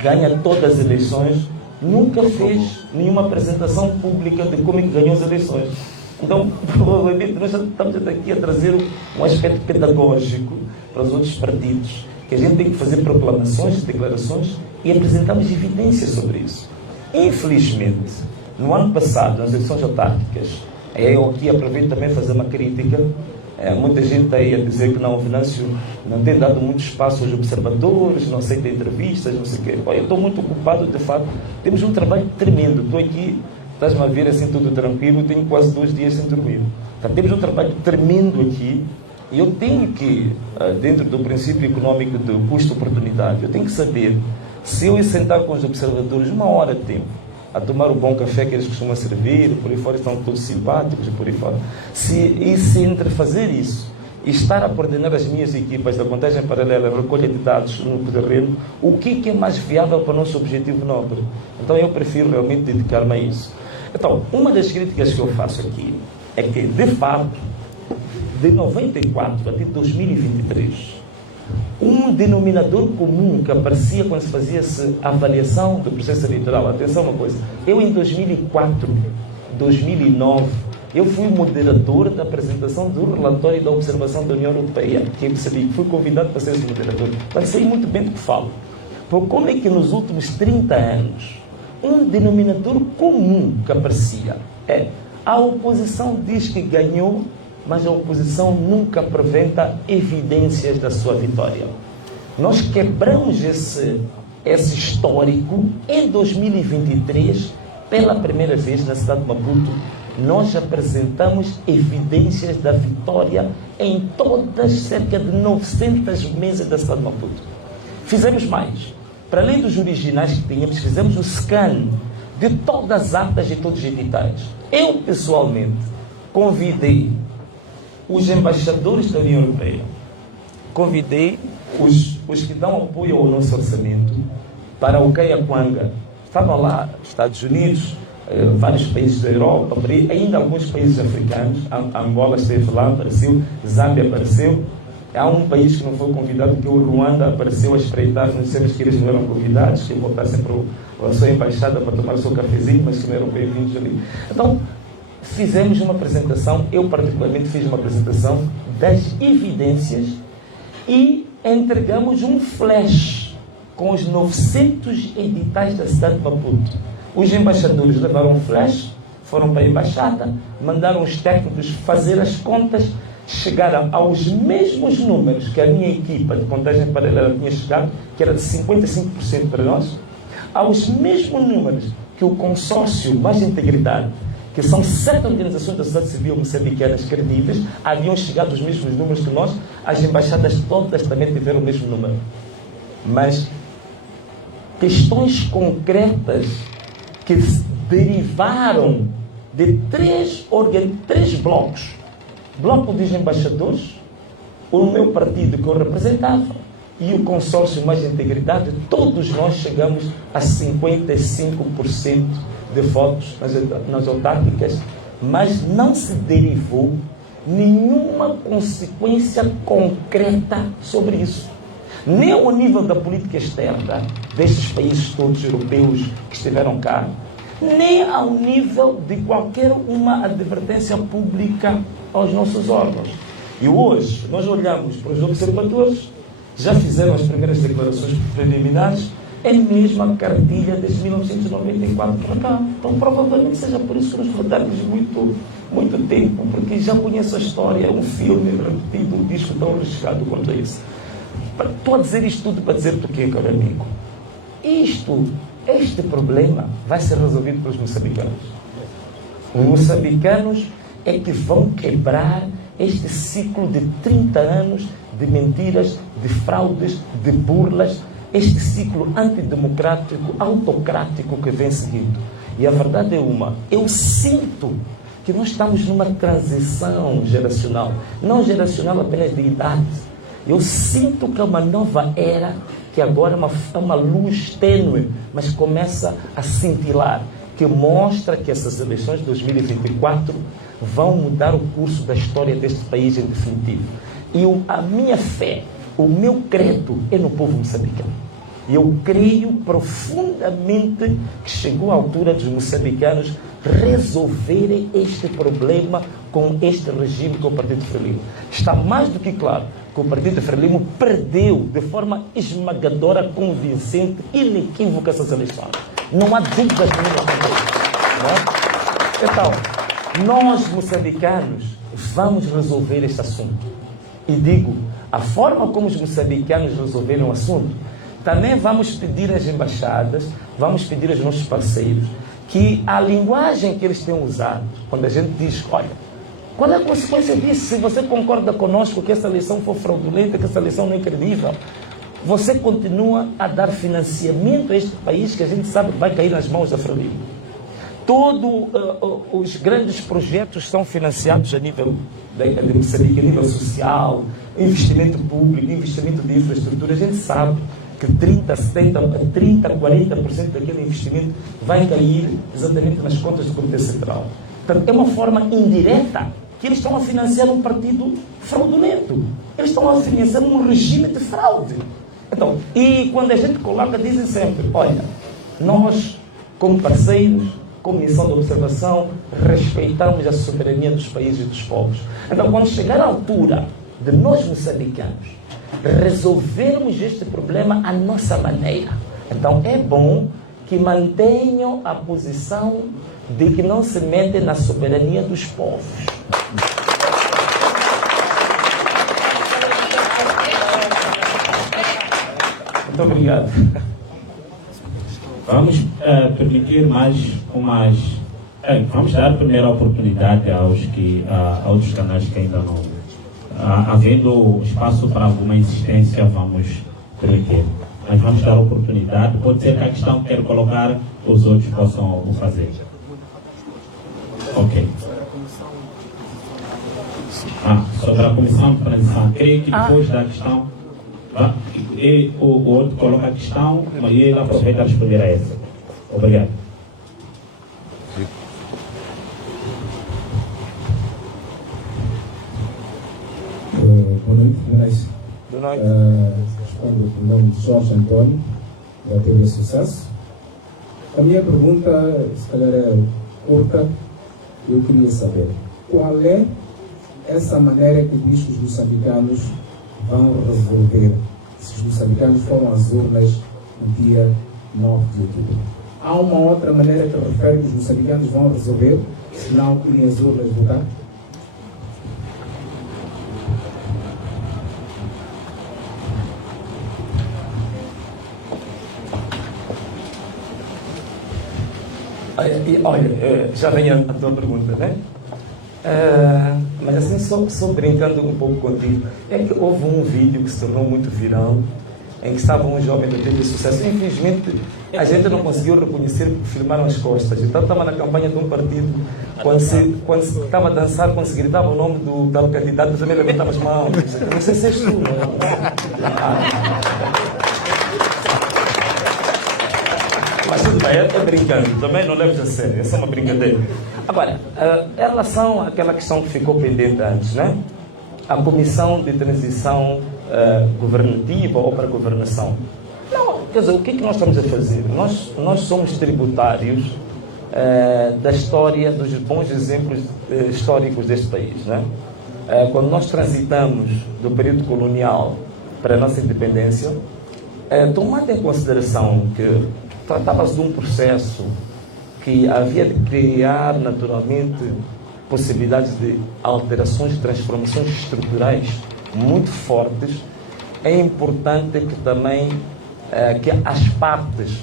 ganha todas as eleições, nunca fez nenhuma apresentação pública de como é que ganhou as eleições. Então, provavelmente, nós estamos aqui a trazer um aspecto pedagógico para os outros partidos, que a gente tem que fazer proclamações, declarações e apresentamos evidências sobre isso. Infelizmente, no ano passado, nas eleições autárquicas, eu aqui aproveito também fazer uma crítica. Muita gente está aí a dizer que não, o Venâncio não tem dado muito espaço aos observadores, não aceita entrevistas, não sei o quê. Eu estou muito ocupado, de fato. Temos um trabalho tremendo. Estou aqui, estás-me a ver assim tudo tranquilo, tenho quase 2 dias sem dormir. Então, temos um trabalho tremendo aqui e eu tenho que, dentro do princípio económico do custo-oportunidade, eu tenho que saber se eu ir sentar com os observadores 1 hora de tempo, a tomar o bom café que eles costumam servir, por aí fora estão todos simpáticos, por aí fora. Se entre fazer isso e estar a coordenar as minhas equipas da contagem paralela, recolha de dados no terreno, o que é mais viável para o nosso objetivo nobre? Então eu prefiro realmente dedicar-me a isso. Então, uma das críticas que eu faço aqui é que, de fato, de 94 até 2023, um denominador comum que aparecia quando se fazia essa avaliação do processo eleitoral. Atenção uma coisa, eu em 2004, 2009, eu fui moderador da apresentação do relatório da observação da União Europeia, que eu fui convidado para ser esse moderador. Mas sei muito bem do que falo. Por como é que nos últimos 30 anos, um denominador comum que aparecia é a oposição diz que ganhou, mas a oposição nunca apresenta evidências da sua vitória. Nós quebramos esse histórico em 2023, pela primeira vez na cidade de Maputo, nós apresentamos evidências da vitória em todas cerca de 900 mesas da cidade de Maputo. Fizemos mais. Para além dos originais que tínhamos, fizemos o scan de todas as atas e todos os editais. Eu, pessoalmente, convidei os embaixadores da União Europeia, convidei os que dão apoio ao nosso orçamento para o Kaiaquanga. Estavam lá Estados Unidos, vários países da Europa, ainda alguns países africanos. A Angola esteve lá, apareceu, Zâmbia apareceu. Há um país que não foi convidado, que o Ruanda apareceu a espreitar, não dissemos que eles não eram convidados, que voltassem para a sua embaixada para tomar o seu cafezinho, mas que não eram bem-vindos ali. Então, fizemos uma apresentação, eu particularmente fiz uma apresentação das evidências e entregamos um flash com os 900 editais da cidade de Maputo. Os embaixadores levaram um flash, foram para a embaixada, mandaram os técnicos fazer as contas, chegaram aos mesmos números que a minha equipa de contagem paralela tinha chegado, que era de 55% para nós, aos mesmos números que o consórcio Mais Integridade, que são 7 organizações da sociedade civil moçambicanas credíveis, haviam chegado aos mesmos números que nós. As embaixadas todas também tiveram o mesmo número. Mas questões concretas que derivaram de 3 blocos. Bloco dos embaixadores, o meu partido que eu representava e o consórcio Mais Integridade, todos nós chegamos a 55% de votos nas autárquicas, mas não se derivou nenhuma consequência concreta sobre isso. Nem ao nível da política externa destes países todos europeus que estiveram cá, nem ao nível de qualquer uma advertência pública aos nossos órgãos. E hoje, nós olhamos para os observadores, já fizeram as primeiras declarações preliminares, é mesmo a cartilha desde 1994 para cá. Então, provavelmente seja por isso que nos rodamos muito tempo, porque já conheço a história, é um filme repetido, um disco tão recheado quanto isso. Estou a dizer isto tudo para dizer-te o quê, caro amigo? Este problema vai ser resolvido pelos moçambicanos. Os moçambicanos é que vão quebrar este ciclo de 30 anos de mentiras, de fraudes, de burlas, este ciclo antidemocrático, autocrático que vem seguindo. E a verdade é eu sinto que nós estamos numa transição geracional, não apenas de idade. Eu sinto que é uma nova era, que agora é uma luz tênue, mas começa a cintilar, que mostra que essas eleições de 2024 vão mudar o curso da história deste país em definitivo. E a minha fé, o meu credo é no povo moçambicano. Eu creio profundamente que chegou a altura dos moçambicanos resolverem este problema com este regime que é o Partido Frelimo. Está mais do que claro que o Partido Frelimo perdeu de forma esmagadora, convincente, inequívoca essas eleições. Não há dúvidas nenhuma sobre isso. Então, nós moçambicanos vamos resolver este assunto. E digo, a forma como os moçambicanos resolveram o assunto, também vamos pedir às embaixadas, vamos pedir aos nossos parceiros, que a linguagem que eles têm usado, quando a gente diz, olha, qual é a consequência disso? Se você concorda conosco que essa eleição for fraudulenta, que essa eleição não é credível, você continua a dar financiamento a este país que a gente sabe que vai cair nas mãos da Frelimo. Todos os grandes projetos são financiados a nível de Moçambique, a nível social, investimento público, investimento de infraestrutura. A gente sabe que 30%, 40% daquele investimento vai cair exatamente nas contas do Comitê Central. Portanto, é uma forma indireta que eles estão a financiar um partido fraudulento. Eles estão a financiar um regime de fraude. Então, e quando a gente coloca, dizem sempre, olha, nós, como parceiros, como missão de observação, respeitamos a soberania dos países e dos povos. Então, quando chegar a altura de nós, moçambicanos, resolvermos este problema à nossa maneira, então é bom que mantenham a posição de que não se metem na soberania dos povos. Muito obrigado. Vamos permitir vamos dar a primeira oportunidade aos canais que ainda não, havendo espaço para alguma insistência, vamos permitir. Mas vamos dar oportunidade, pode ser que a questão que quero colocar, os outros possam o fazer. Ok. Sobre a comissão de transição, creio que depois da questão, o outro coloca a questão, e ele aproveita a responder a essa. Obrigado. Boa noite, Grace. Boa noite. Respondo o nome de Jorge Antônio, da TV Sucesso. A minha pergunta, se calhar é curta, eu queria saber qual é essa maneira que diz que os moçambicanos vão resolver, se os moçambicanos foram às urnas no dia 9 de outubro. Há uma outra maneira que refere que os moçambicanos vão resolver, se não irem às urnas votar? Olha, já vem a tua pergunta, né? Mas assim, só brincando um pouco contigo, é que houve um vídeo que se tornou muito viral, em que estava um jovem da TV Sucesso. Infelizmente, a gente não conseguiu reconhecer porque filmaram as costas. Então, estava na campanha de um partido, quando se estava a dançar, quando se gritava o nome do tal candidato, também levantava as mãos. Não sei se és tu, não Mas tudo bem, é brincando, também não leves a sério, é só uma brincadeira. Agora, em relação àquela questão que ficou pendente antes, né? A comissão de transição governativa ou para a governação. Não, quer dizer, o que é que nós estamos a fazer? Nós somos tributários da história, dos bons exemplos históricos deste país, né? Quando nós transitamos do período colonial para a nossa independência, tomando em consideração que tratava-se de um processo que havia de criar naturalmente possibilidades de alterações, transformações estruturais muito fortes, é importante que também que as partes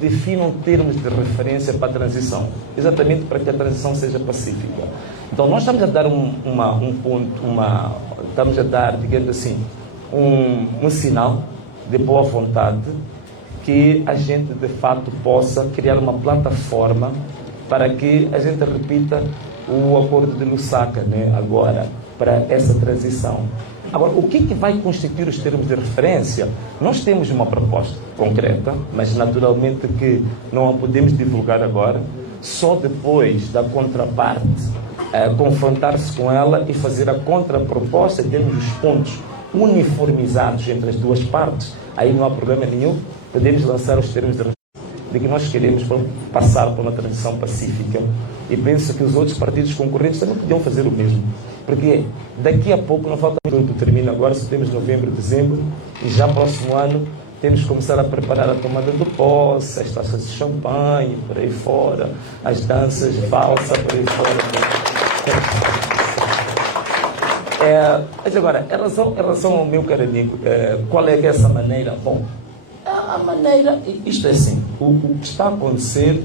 definam termos de referência para a transição, exatamente para que a transição seja pacífica. Então nós estamos a dar estamos a dar, digamos assim, um sinal de boa vontade que a gente de fato possa criar uma plataforma para que a gente repita o acordo de Lusaka, né, agora, para essa transição. Agora, o que vai constituir os termos de referência? Nós temos uma proposta concreta, mas naturalmente que não a podemos divulgar agora, só depois da contraparte confrontar-se com ela e fazer a contraproposta, termos os pontos uniformizados entre as duas partes, aí não há problema nenhum, podemos lançar os termos de referência de que nós queremos passar por uma transição pacífica, e penso que os outros partidos concorrentes também podiam fazer o mesmo, porque daqui a pouco, não falta muito, termina agora, se temos novembro, dezembro, e já próximo ano temos que começar a preparar a tomada do posse, as taças de champanhe, por aí fora, as danças, valsa, por aí fora. Mas agora, em relação ao meu caro amigo, qual é que é essa maneira? Bom, a maneira, isto é assim, o que está a acontecer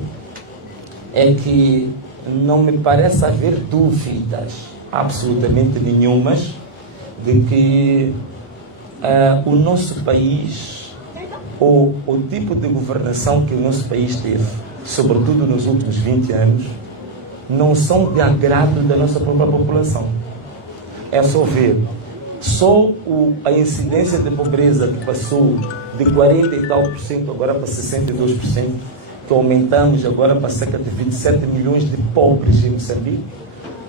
é que não me parece haver dúvidas absolutamente nenhumas de que o nosso país, ou o tipo de governação que o nosso país teve, sobretudo nos últimos 20 anos, não são de agrado da nossa própria população. É só ver, a incidência de pobreza que passou de 40 e tal por cento agora para 62%, que aumentamos agora para cerca de 27 milhões de pobres em Moçambique,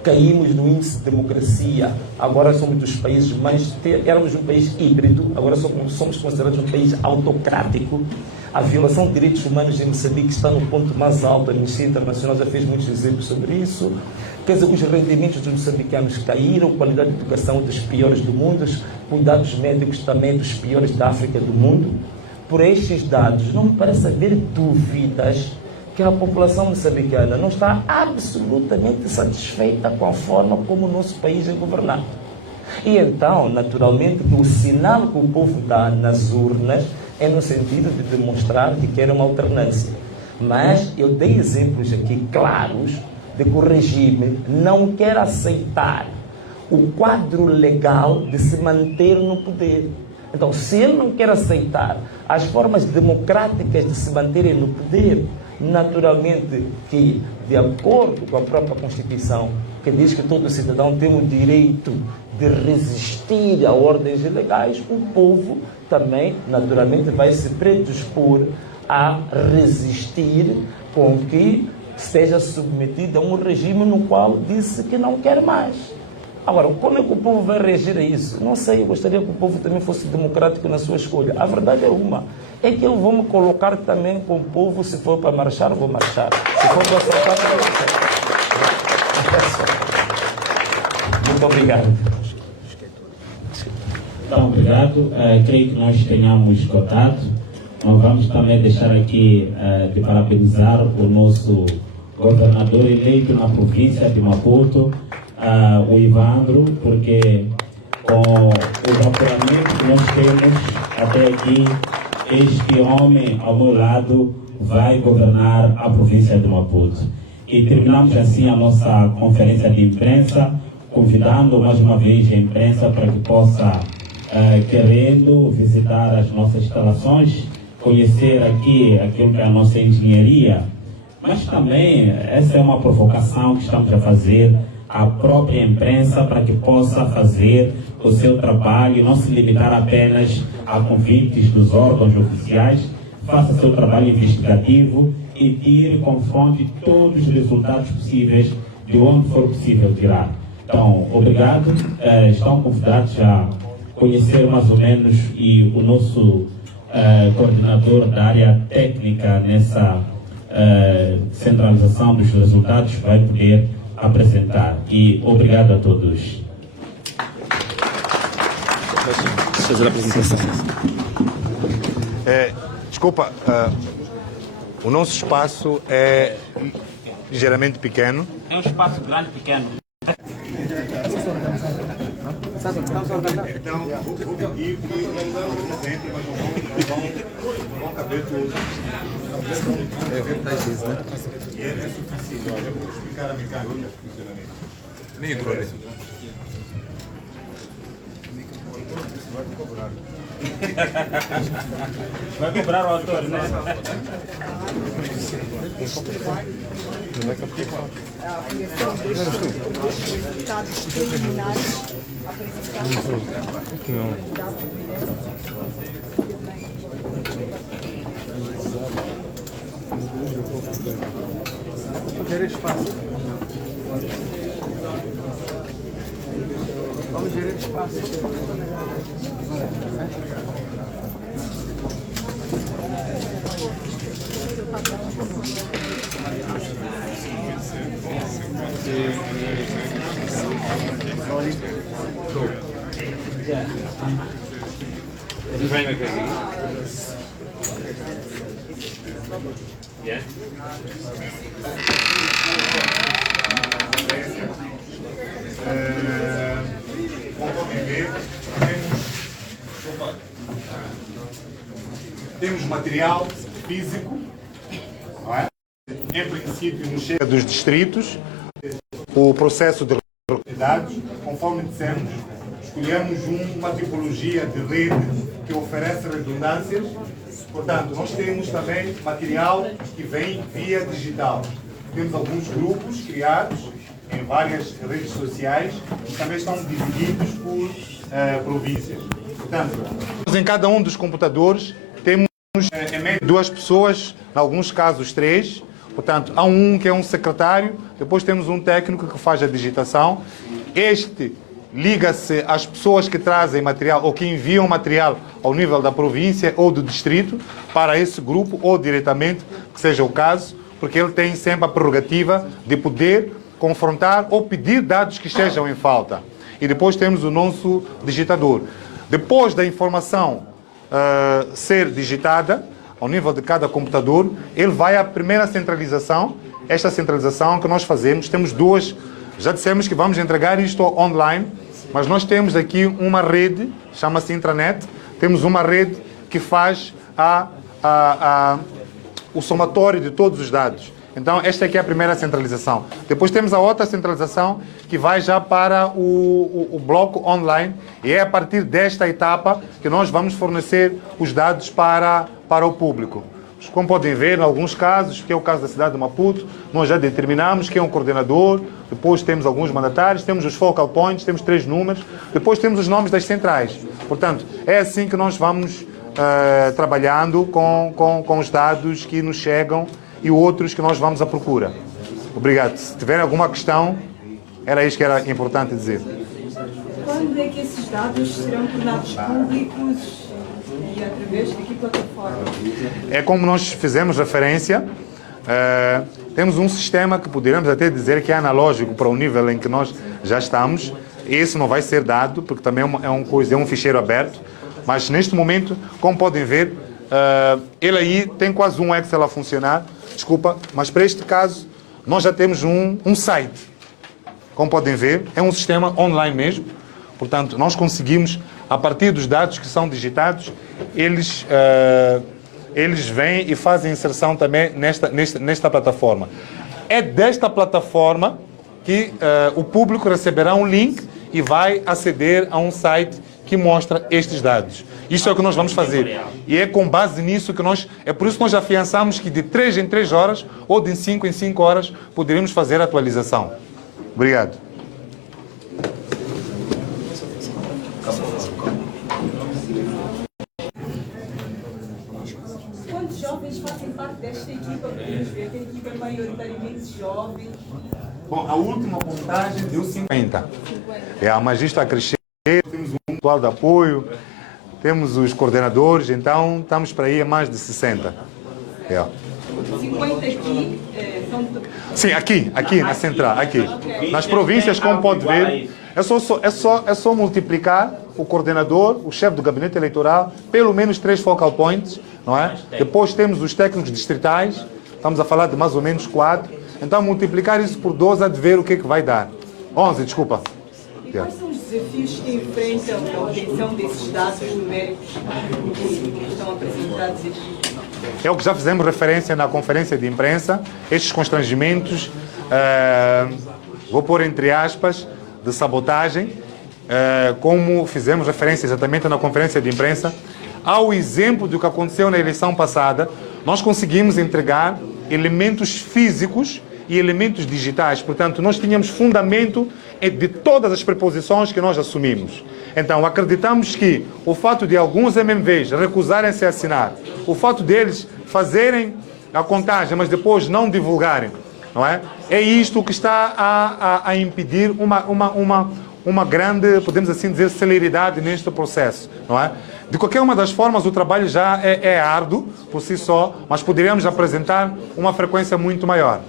caímos no índice de democracia, agora somos dos países mais... Éramos um país híbrido, agora somos considerados um país autocrático. A violação de direitos humanos em Moçambique está no ponto mais alto, a Amnistia Internacional já fez muitos exemplos sobre isso. Quer dizer, os rendimentos dos moçambicanos caíram, a qualidade de educação dos piores do mundo, os cuidados médicos também dos piores da África do mundo. Por estes dados, não me parece haver dúvidas que a população moçambicana não está absolutamente satisfeita com a forma como o nosso país é governado. E então, naturalmente, que o sinal que o povo dá nas urnas é no sentido de demonstrar que quer uma alternância. Mas eu dei exemplos aqui claros de que o regime não quer aceitar o quadro legal de se manter no poder. Então, se ele não quer aceitar as formas democráticas de se manterem no poder, naturalmente que, de acordo com a própria Constituição, que diz que todo cidadão tem o direito de resistir a ordens ilegais, o povo também, naturalmente, vai se predispor a resistir com que esteja submetido a um regime no qual disse que não quer mais. Agora, como é que o povo vai reagir a isso? Não sei, eu gostaria que o povo também fosse democrático na sua escolha. A verdade é uma, é que eu vou me colocar também com o povo, se for para marchar, vou marchar. Se for para assaltar, vou assaltar. Muito obrigado. Então, obrigado. Creio que nós tenhamos esgotado. Nós vamos também deixar aqui de parabenizar o nosso governador eleito na província de Maputo, o Ivandro, porque com o apoiamento que nós temos até aqui, este homem ao meu lado vai governar a província de Maputo. E terminamos assim a nossa conferência de imprensa, convidando mais uma vez a imprensa para que possa, querendo visitar as nossas instalações, conhecer aqui aquilo que é a nossa engenharia, mas também essa é uma provocação que estamos a fazer à própria imprensa para que possa fazer o seu trabalho e não se limitar apenas a convites dos órgãos oficiais, faça seu trabalho investigativo e tire com fonte todos os resultados possíveis de onde for possível tirar. Então, obrigado. Estão convidados a conhecer mais ou menos e o nosso coordenador da área técnica nessa centralização dos resultados vai poder apresentar. E obrigado a todos. Fazer a apresentação. Desculpa, o nosso espaço é ligeiramente pequeno. É um espaço grande, pequeno. Então, vou pedir que eles não apresentem, mas não vão caber todos. E é suficiente. Olha, eu vou explicar a mecânica de funcionamento. Nem entrou nesse. Vai cobrar o autor, né? Resultados preliminares apresentados. Gerir espaço. Vamos gerir espaço. Yeah. Como podem ver, temos material físico, não é? Em princípio, nos chega dos distritos, o processo de dados, conforme dissemos, escolhemos uma tipologia de rede que oferece redundâncias. Portanto, nós temos também material que vem via digital. Temos alguns grupos criados em várias redes sociais que também estão divididos por províncias. Portanto, em cada um dos computadores temos em média 2 pessoas, em alguns casos 3. Portanto, há um que é um secretário, depois temos um técnico que faz a digitação. Este liga-se às pessoas que trazem material ou que enviam material ao nível da província ou do distrito para esse grupo ou diretamente, que seja o caso, porque ele tem sempre a prerrogativa de poder confrontar ou pedir dados que estejam em falta. E depois temos o nosso digitador. Depois da informação ser digitada, ao nível de cada computador, ele vai à primeira centralização. Esta centralização que nós fazemos, temos 2, já dissemos que vamos entregar isto online, mas nós temos aqui uma rede, chama-se intranet, temos uma rede que faz o somatório de todos os dados. Então, esta aqui é a primeira centralização. Depois temos a outra centralização que vai já para o bloco online, e é a partir desta etapa que nós vamos fornecer os dados para o público. Como podem ver, em alguns casos, que é o caso da cidade de Maputo, nós já determinamos quem é um coordenador, depois temos alguns mandatários, temos os focal points, temos 3 números, depois temos os nomes das centrais. Portanto, é assim que nós vamos trabalhando com os dados que nos chegam e outros que nós vamos à procura. Obrigado. Se tiverem alguma questão, era isso que era importante dizer. Quando é que esses dados serão tornados públicos e através de que plataforma? É como nós fizemos referência, temos um sistema que poderíamos até dizer que é analógico para o nível em que nós já estamos. Esse não vai ser dado, porque também é um ficheiro aberto, mas neste momento, como podem ver, ele aí tem quase um Excel a funcionar, desculpa, mas para este caso nós já temos um site. Como podem ver, é um sistema online mesmo, portanto nós conseguimos, a partir dos dados que são digitados, eles vêm e fazem inserção também nesta plataforma. É desta plataforma que o público receberá um link e vai aceder a um site que mostra estes dados. Isto é o que nós vamos fazer. E é com base nisso que é por isso que nós afiançamos que de 3 em 3 horas ou de 5 em 5 horas poderíamos fazer a atualização. Obrigado. Quantos jovens fazem parte desta equipa? Podemos ver que a equipa é maioritariamente jovem. Bom, a última contagem deu 50. Mas isto está a crescer, temos um atual de apoio, temos os coordenadores, então estamos para aí a mais de 60. 50 aqui são... Sim, aqui na central, aqui. Nas províncias, como pode ver, é só multiplicar o coordenador, o chefe do gabinete eleitoral, pelo menos 3 focal points, não é? Depois temos os técnicos distritais, estamos a falar de mais ou menos 4. Então, multiplicar isso por 12 há de ver o que é que vai dar. 11, desculpa. E quais são os desafios que enfrentam a obtenção desses dados numéricos que estão apresentados aqui? É o que já fizemos referência na conferência de imprensa, estes constrangimentos, vou pôr entre aspas, de sabotagem, como fizemos referência exatamente na conferência de imprensa, ao exemplo do que aconteceu na eleição passada, nós conseguimos entregar elementos físicos e elementos digitais. Portanto, nós tínhamos fundamento de todas as preposições que nós assumimos. Então, acreditamos que o fato de alguns MMVs recusarem-se a assinar, o fato deles fazerem a contagem, mas depois não divulgarem, não é? É isto que está a impedir uma grande, podemos assim dizer, celeridade neste processo, não é? De qualquer uma das formas, o trabalho já é árduo por si só, mas poderíamos apresentar uma frequência muito maior.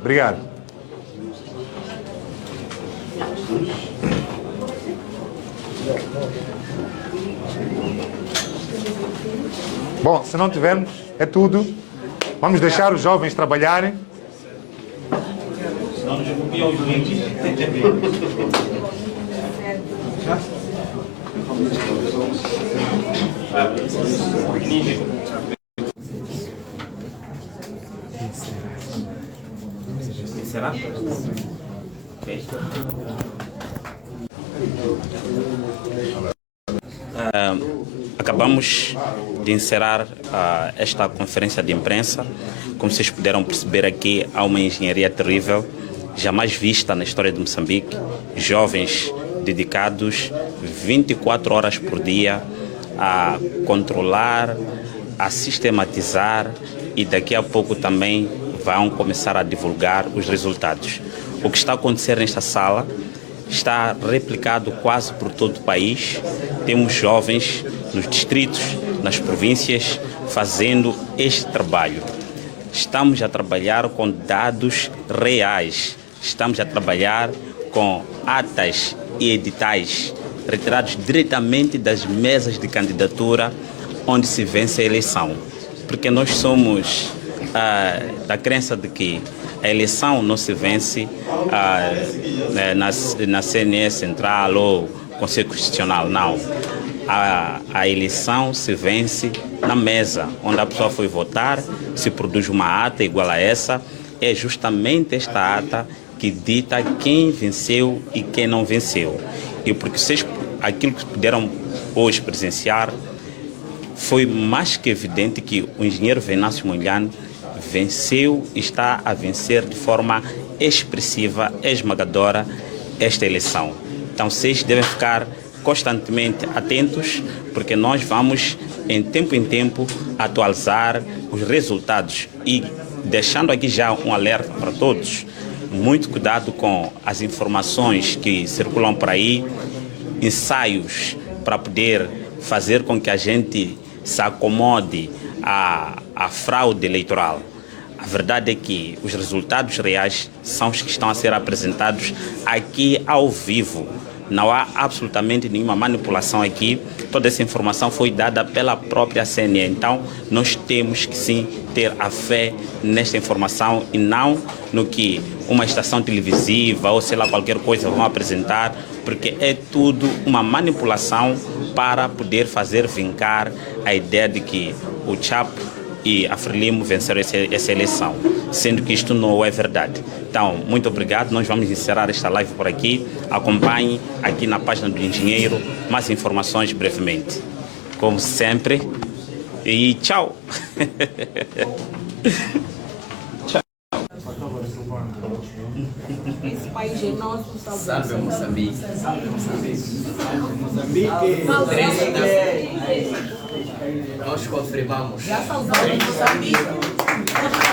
Obrigado. Bom, se não tivermos, é tudo. Vamos deixar os jovens trabalharem. Senão nos copiam os links. Será? Okay. Acabamos de encerrar esta conferência de imprensa. Como vocês puderam perceber aqui, há uma engenharia terrível, jamais vista na história de Moçambique. Jovens dedicados 24 horas por dia a controlar, a sistematizar e daqui a pouco também vão começar a divulgar os resultados. O que está a acontecer nesta sala está replicado quase por todo o país. Temos jovens nos distritos, nas províncias, fazendo este trabalho. Estamos a trabalhar com dados reais. Estamos a trabalhar com atas e editais retirados diretamente das mesas de candidatura onde se vence a eleição. Porque nós somos da crença de que a eleição não se vence na CNE Central ou Conselho Constitucional, não. A eleição se vence na mesa, onde a pessoa foi votar, se produz uma ata igual a essa. É justamente esta ata que dita quem venceu e quem não venceu. E porque vocês, aquilo que puderam hoje presenciar, foi mais que evidente que o engenheiro Venâncio Mondlane venceu e está a vencer de forma expressiva, esmagadora, esta eleição. Então vocês devem ficar constantemente atentos, porque nós vamos, em tempo, atualizar os resultados. E deixando aqui já um alerta para todos, muito cuidado com as informações que circulam por aí, ensaios para poder fazer com que a gente se acomode à fraude eleitoral. A verdade é que os resultados reais são os que estão a ser apresentados aqui ao vivo. Não há absolutamente nenhuma manipulação aqui. Toda essa informação foi dada pela própria CNE. Então, nós temos que sim ter a fé nesta informação e não no que uma estação televisiva ou sei lá qualquer coisa vão apresentar, porque é tudo uma manipulação para poder fazer vincar a ideia de que o Chapo e a Frelimo venceram essa eleição, sendo que isto não é verdade. Então, muito obrigado. Nós vamos encerrar esta live por aqui. Acompanhe aqui na página do Engenheiro mais informações brevemente. Como sempre. E tchau! Tchau! Esse país é nosso, Salve Moçambique! Salve Moçambique! Nós confirmamos. Já salvamos Moçambique!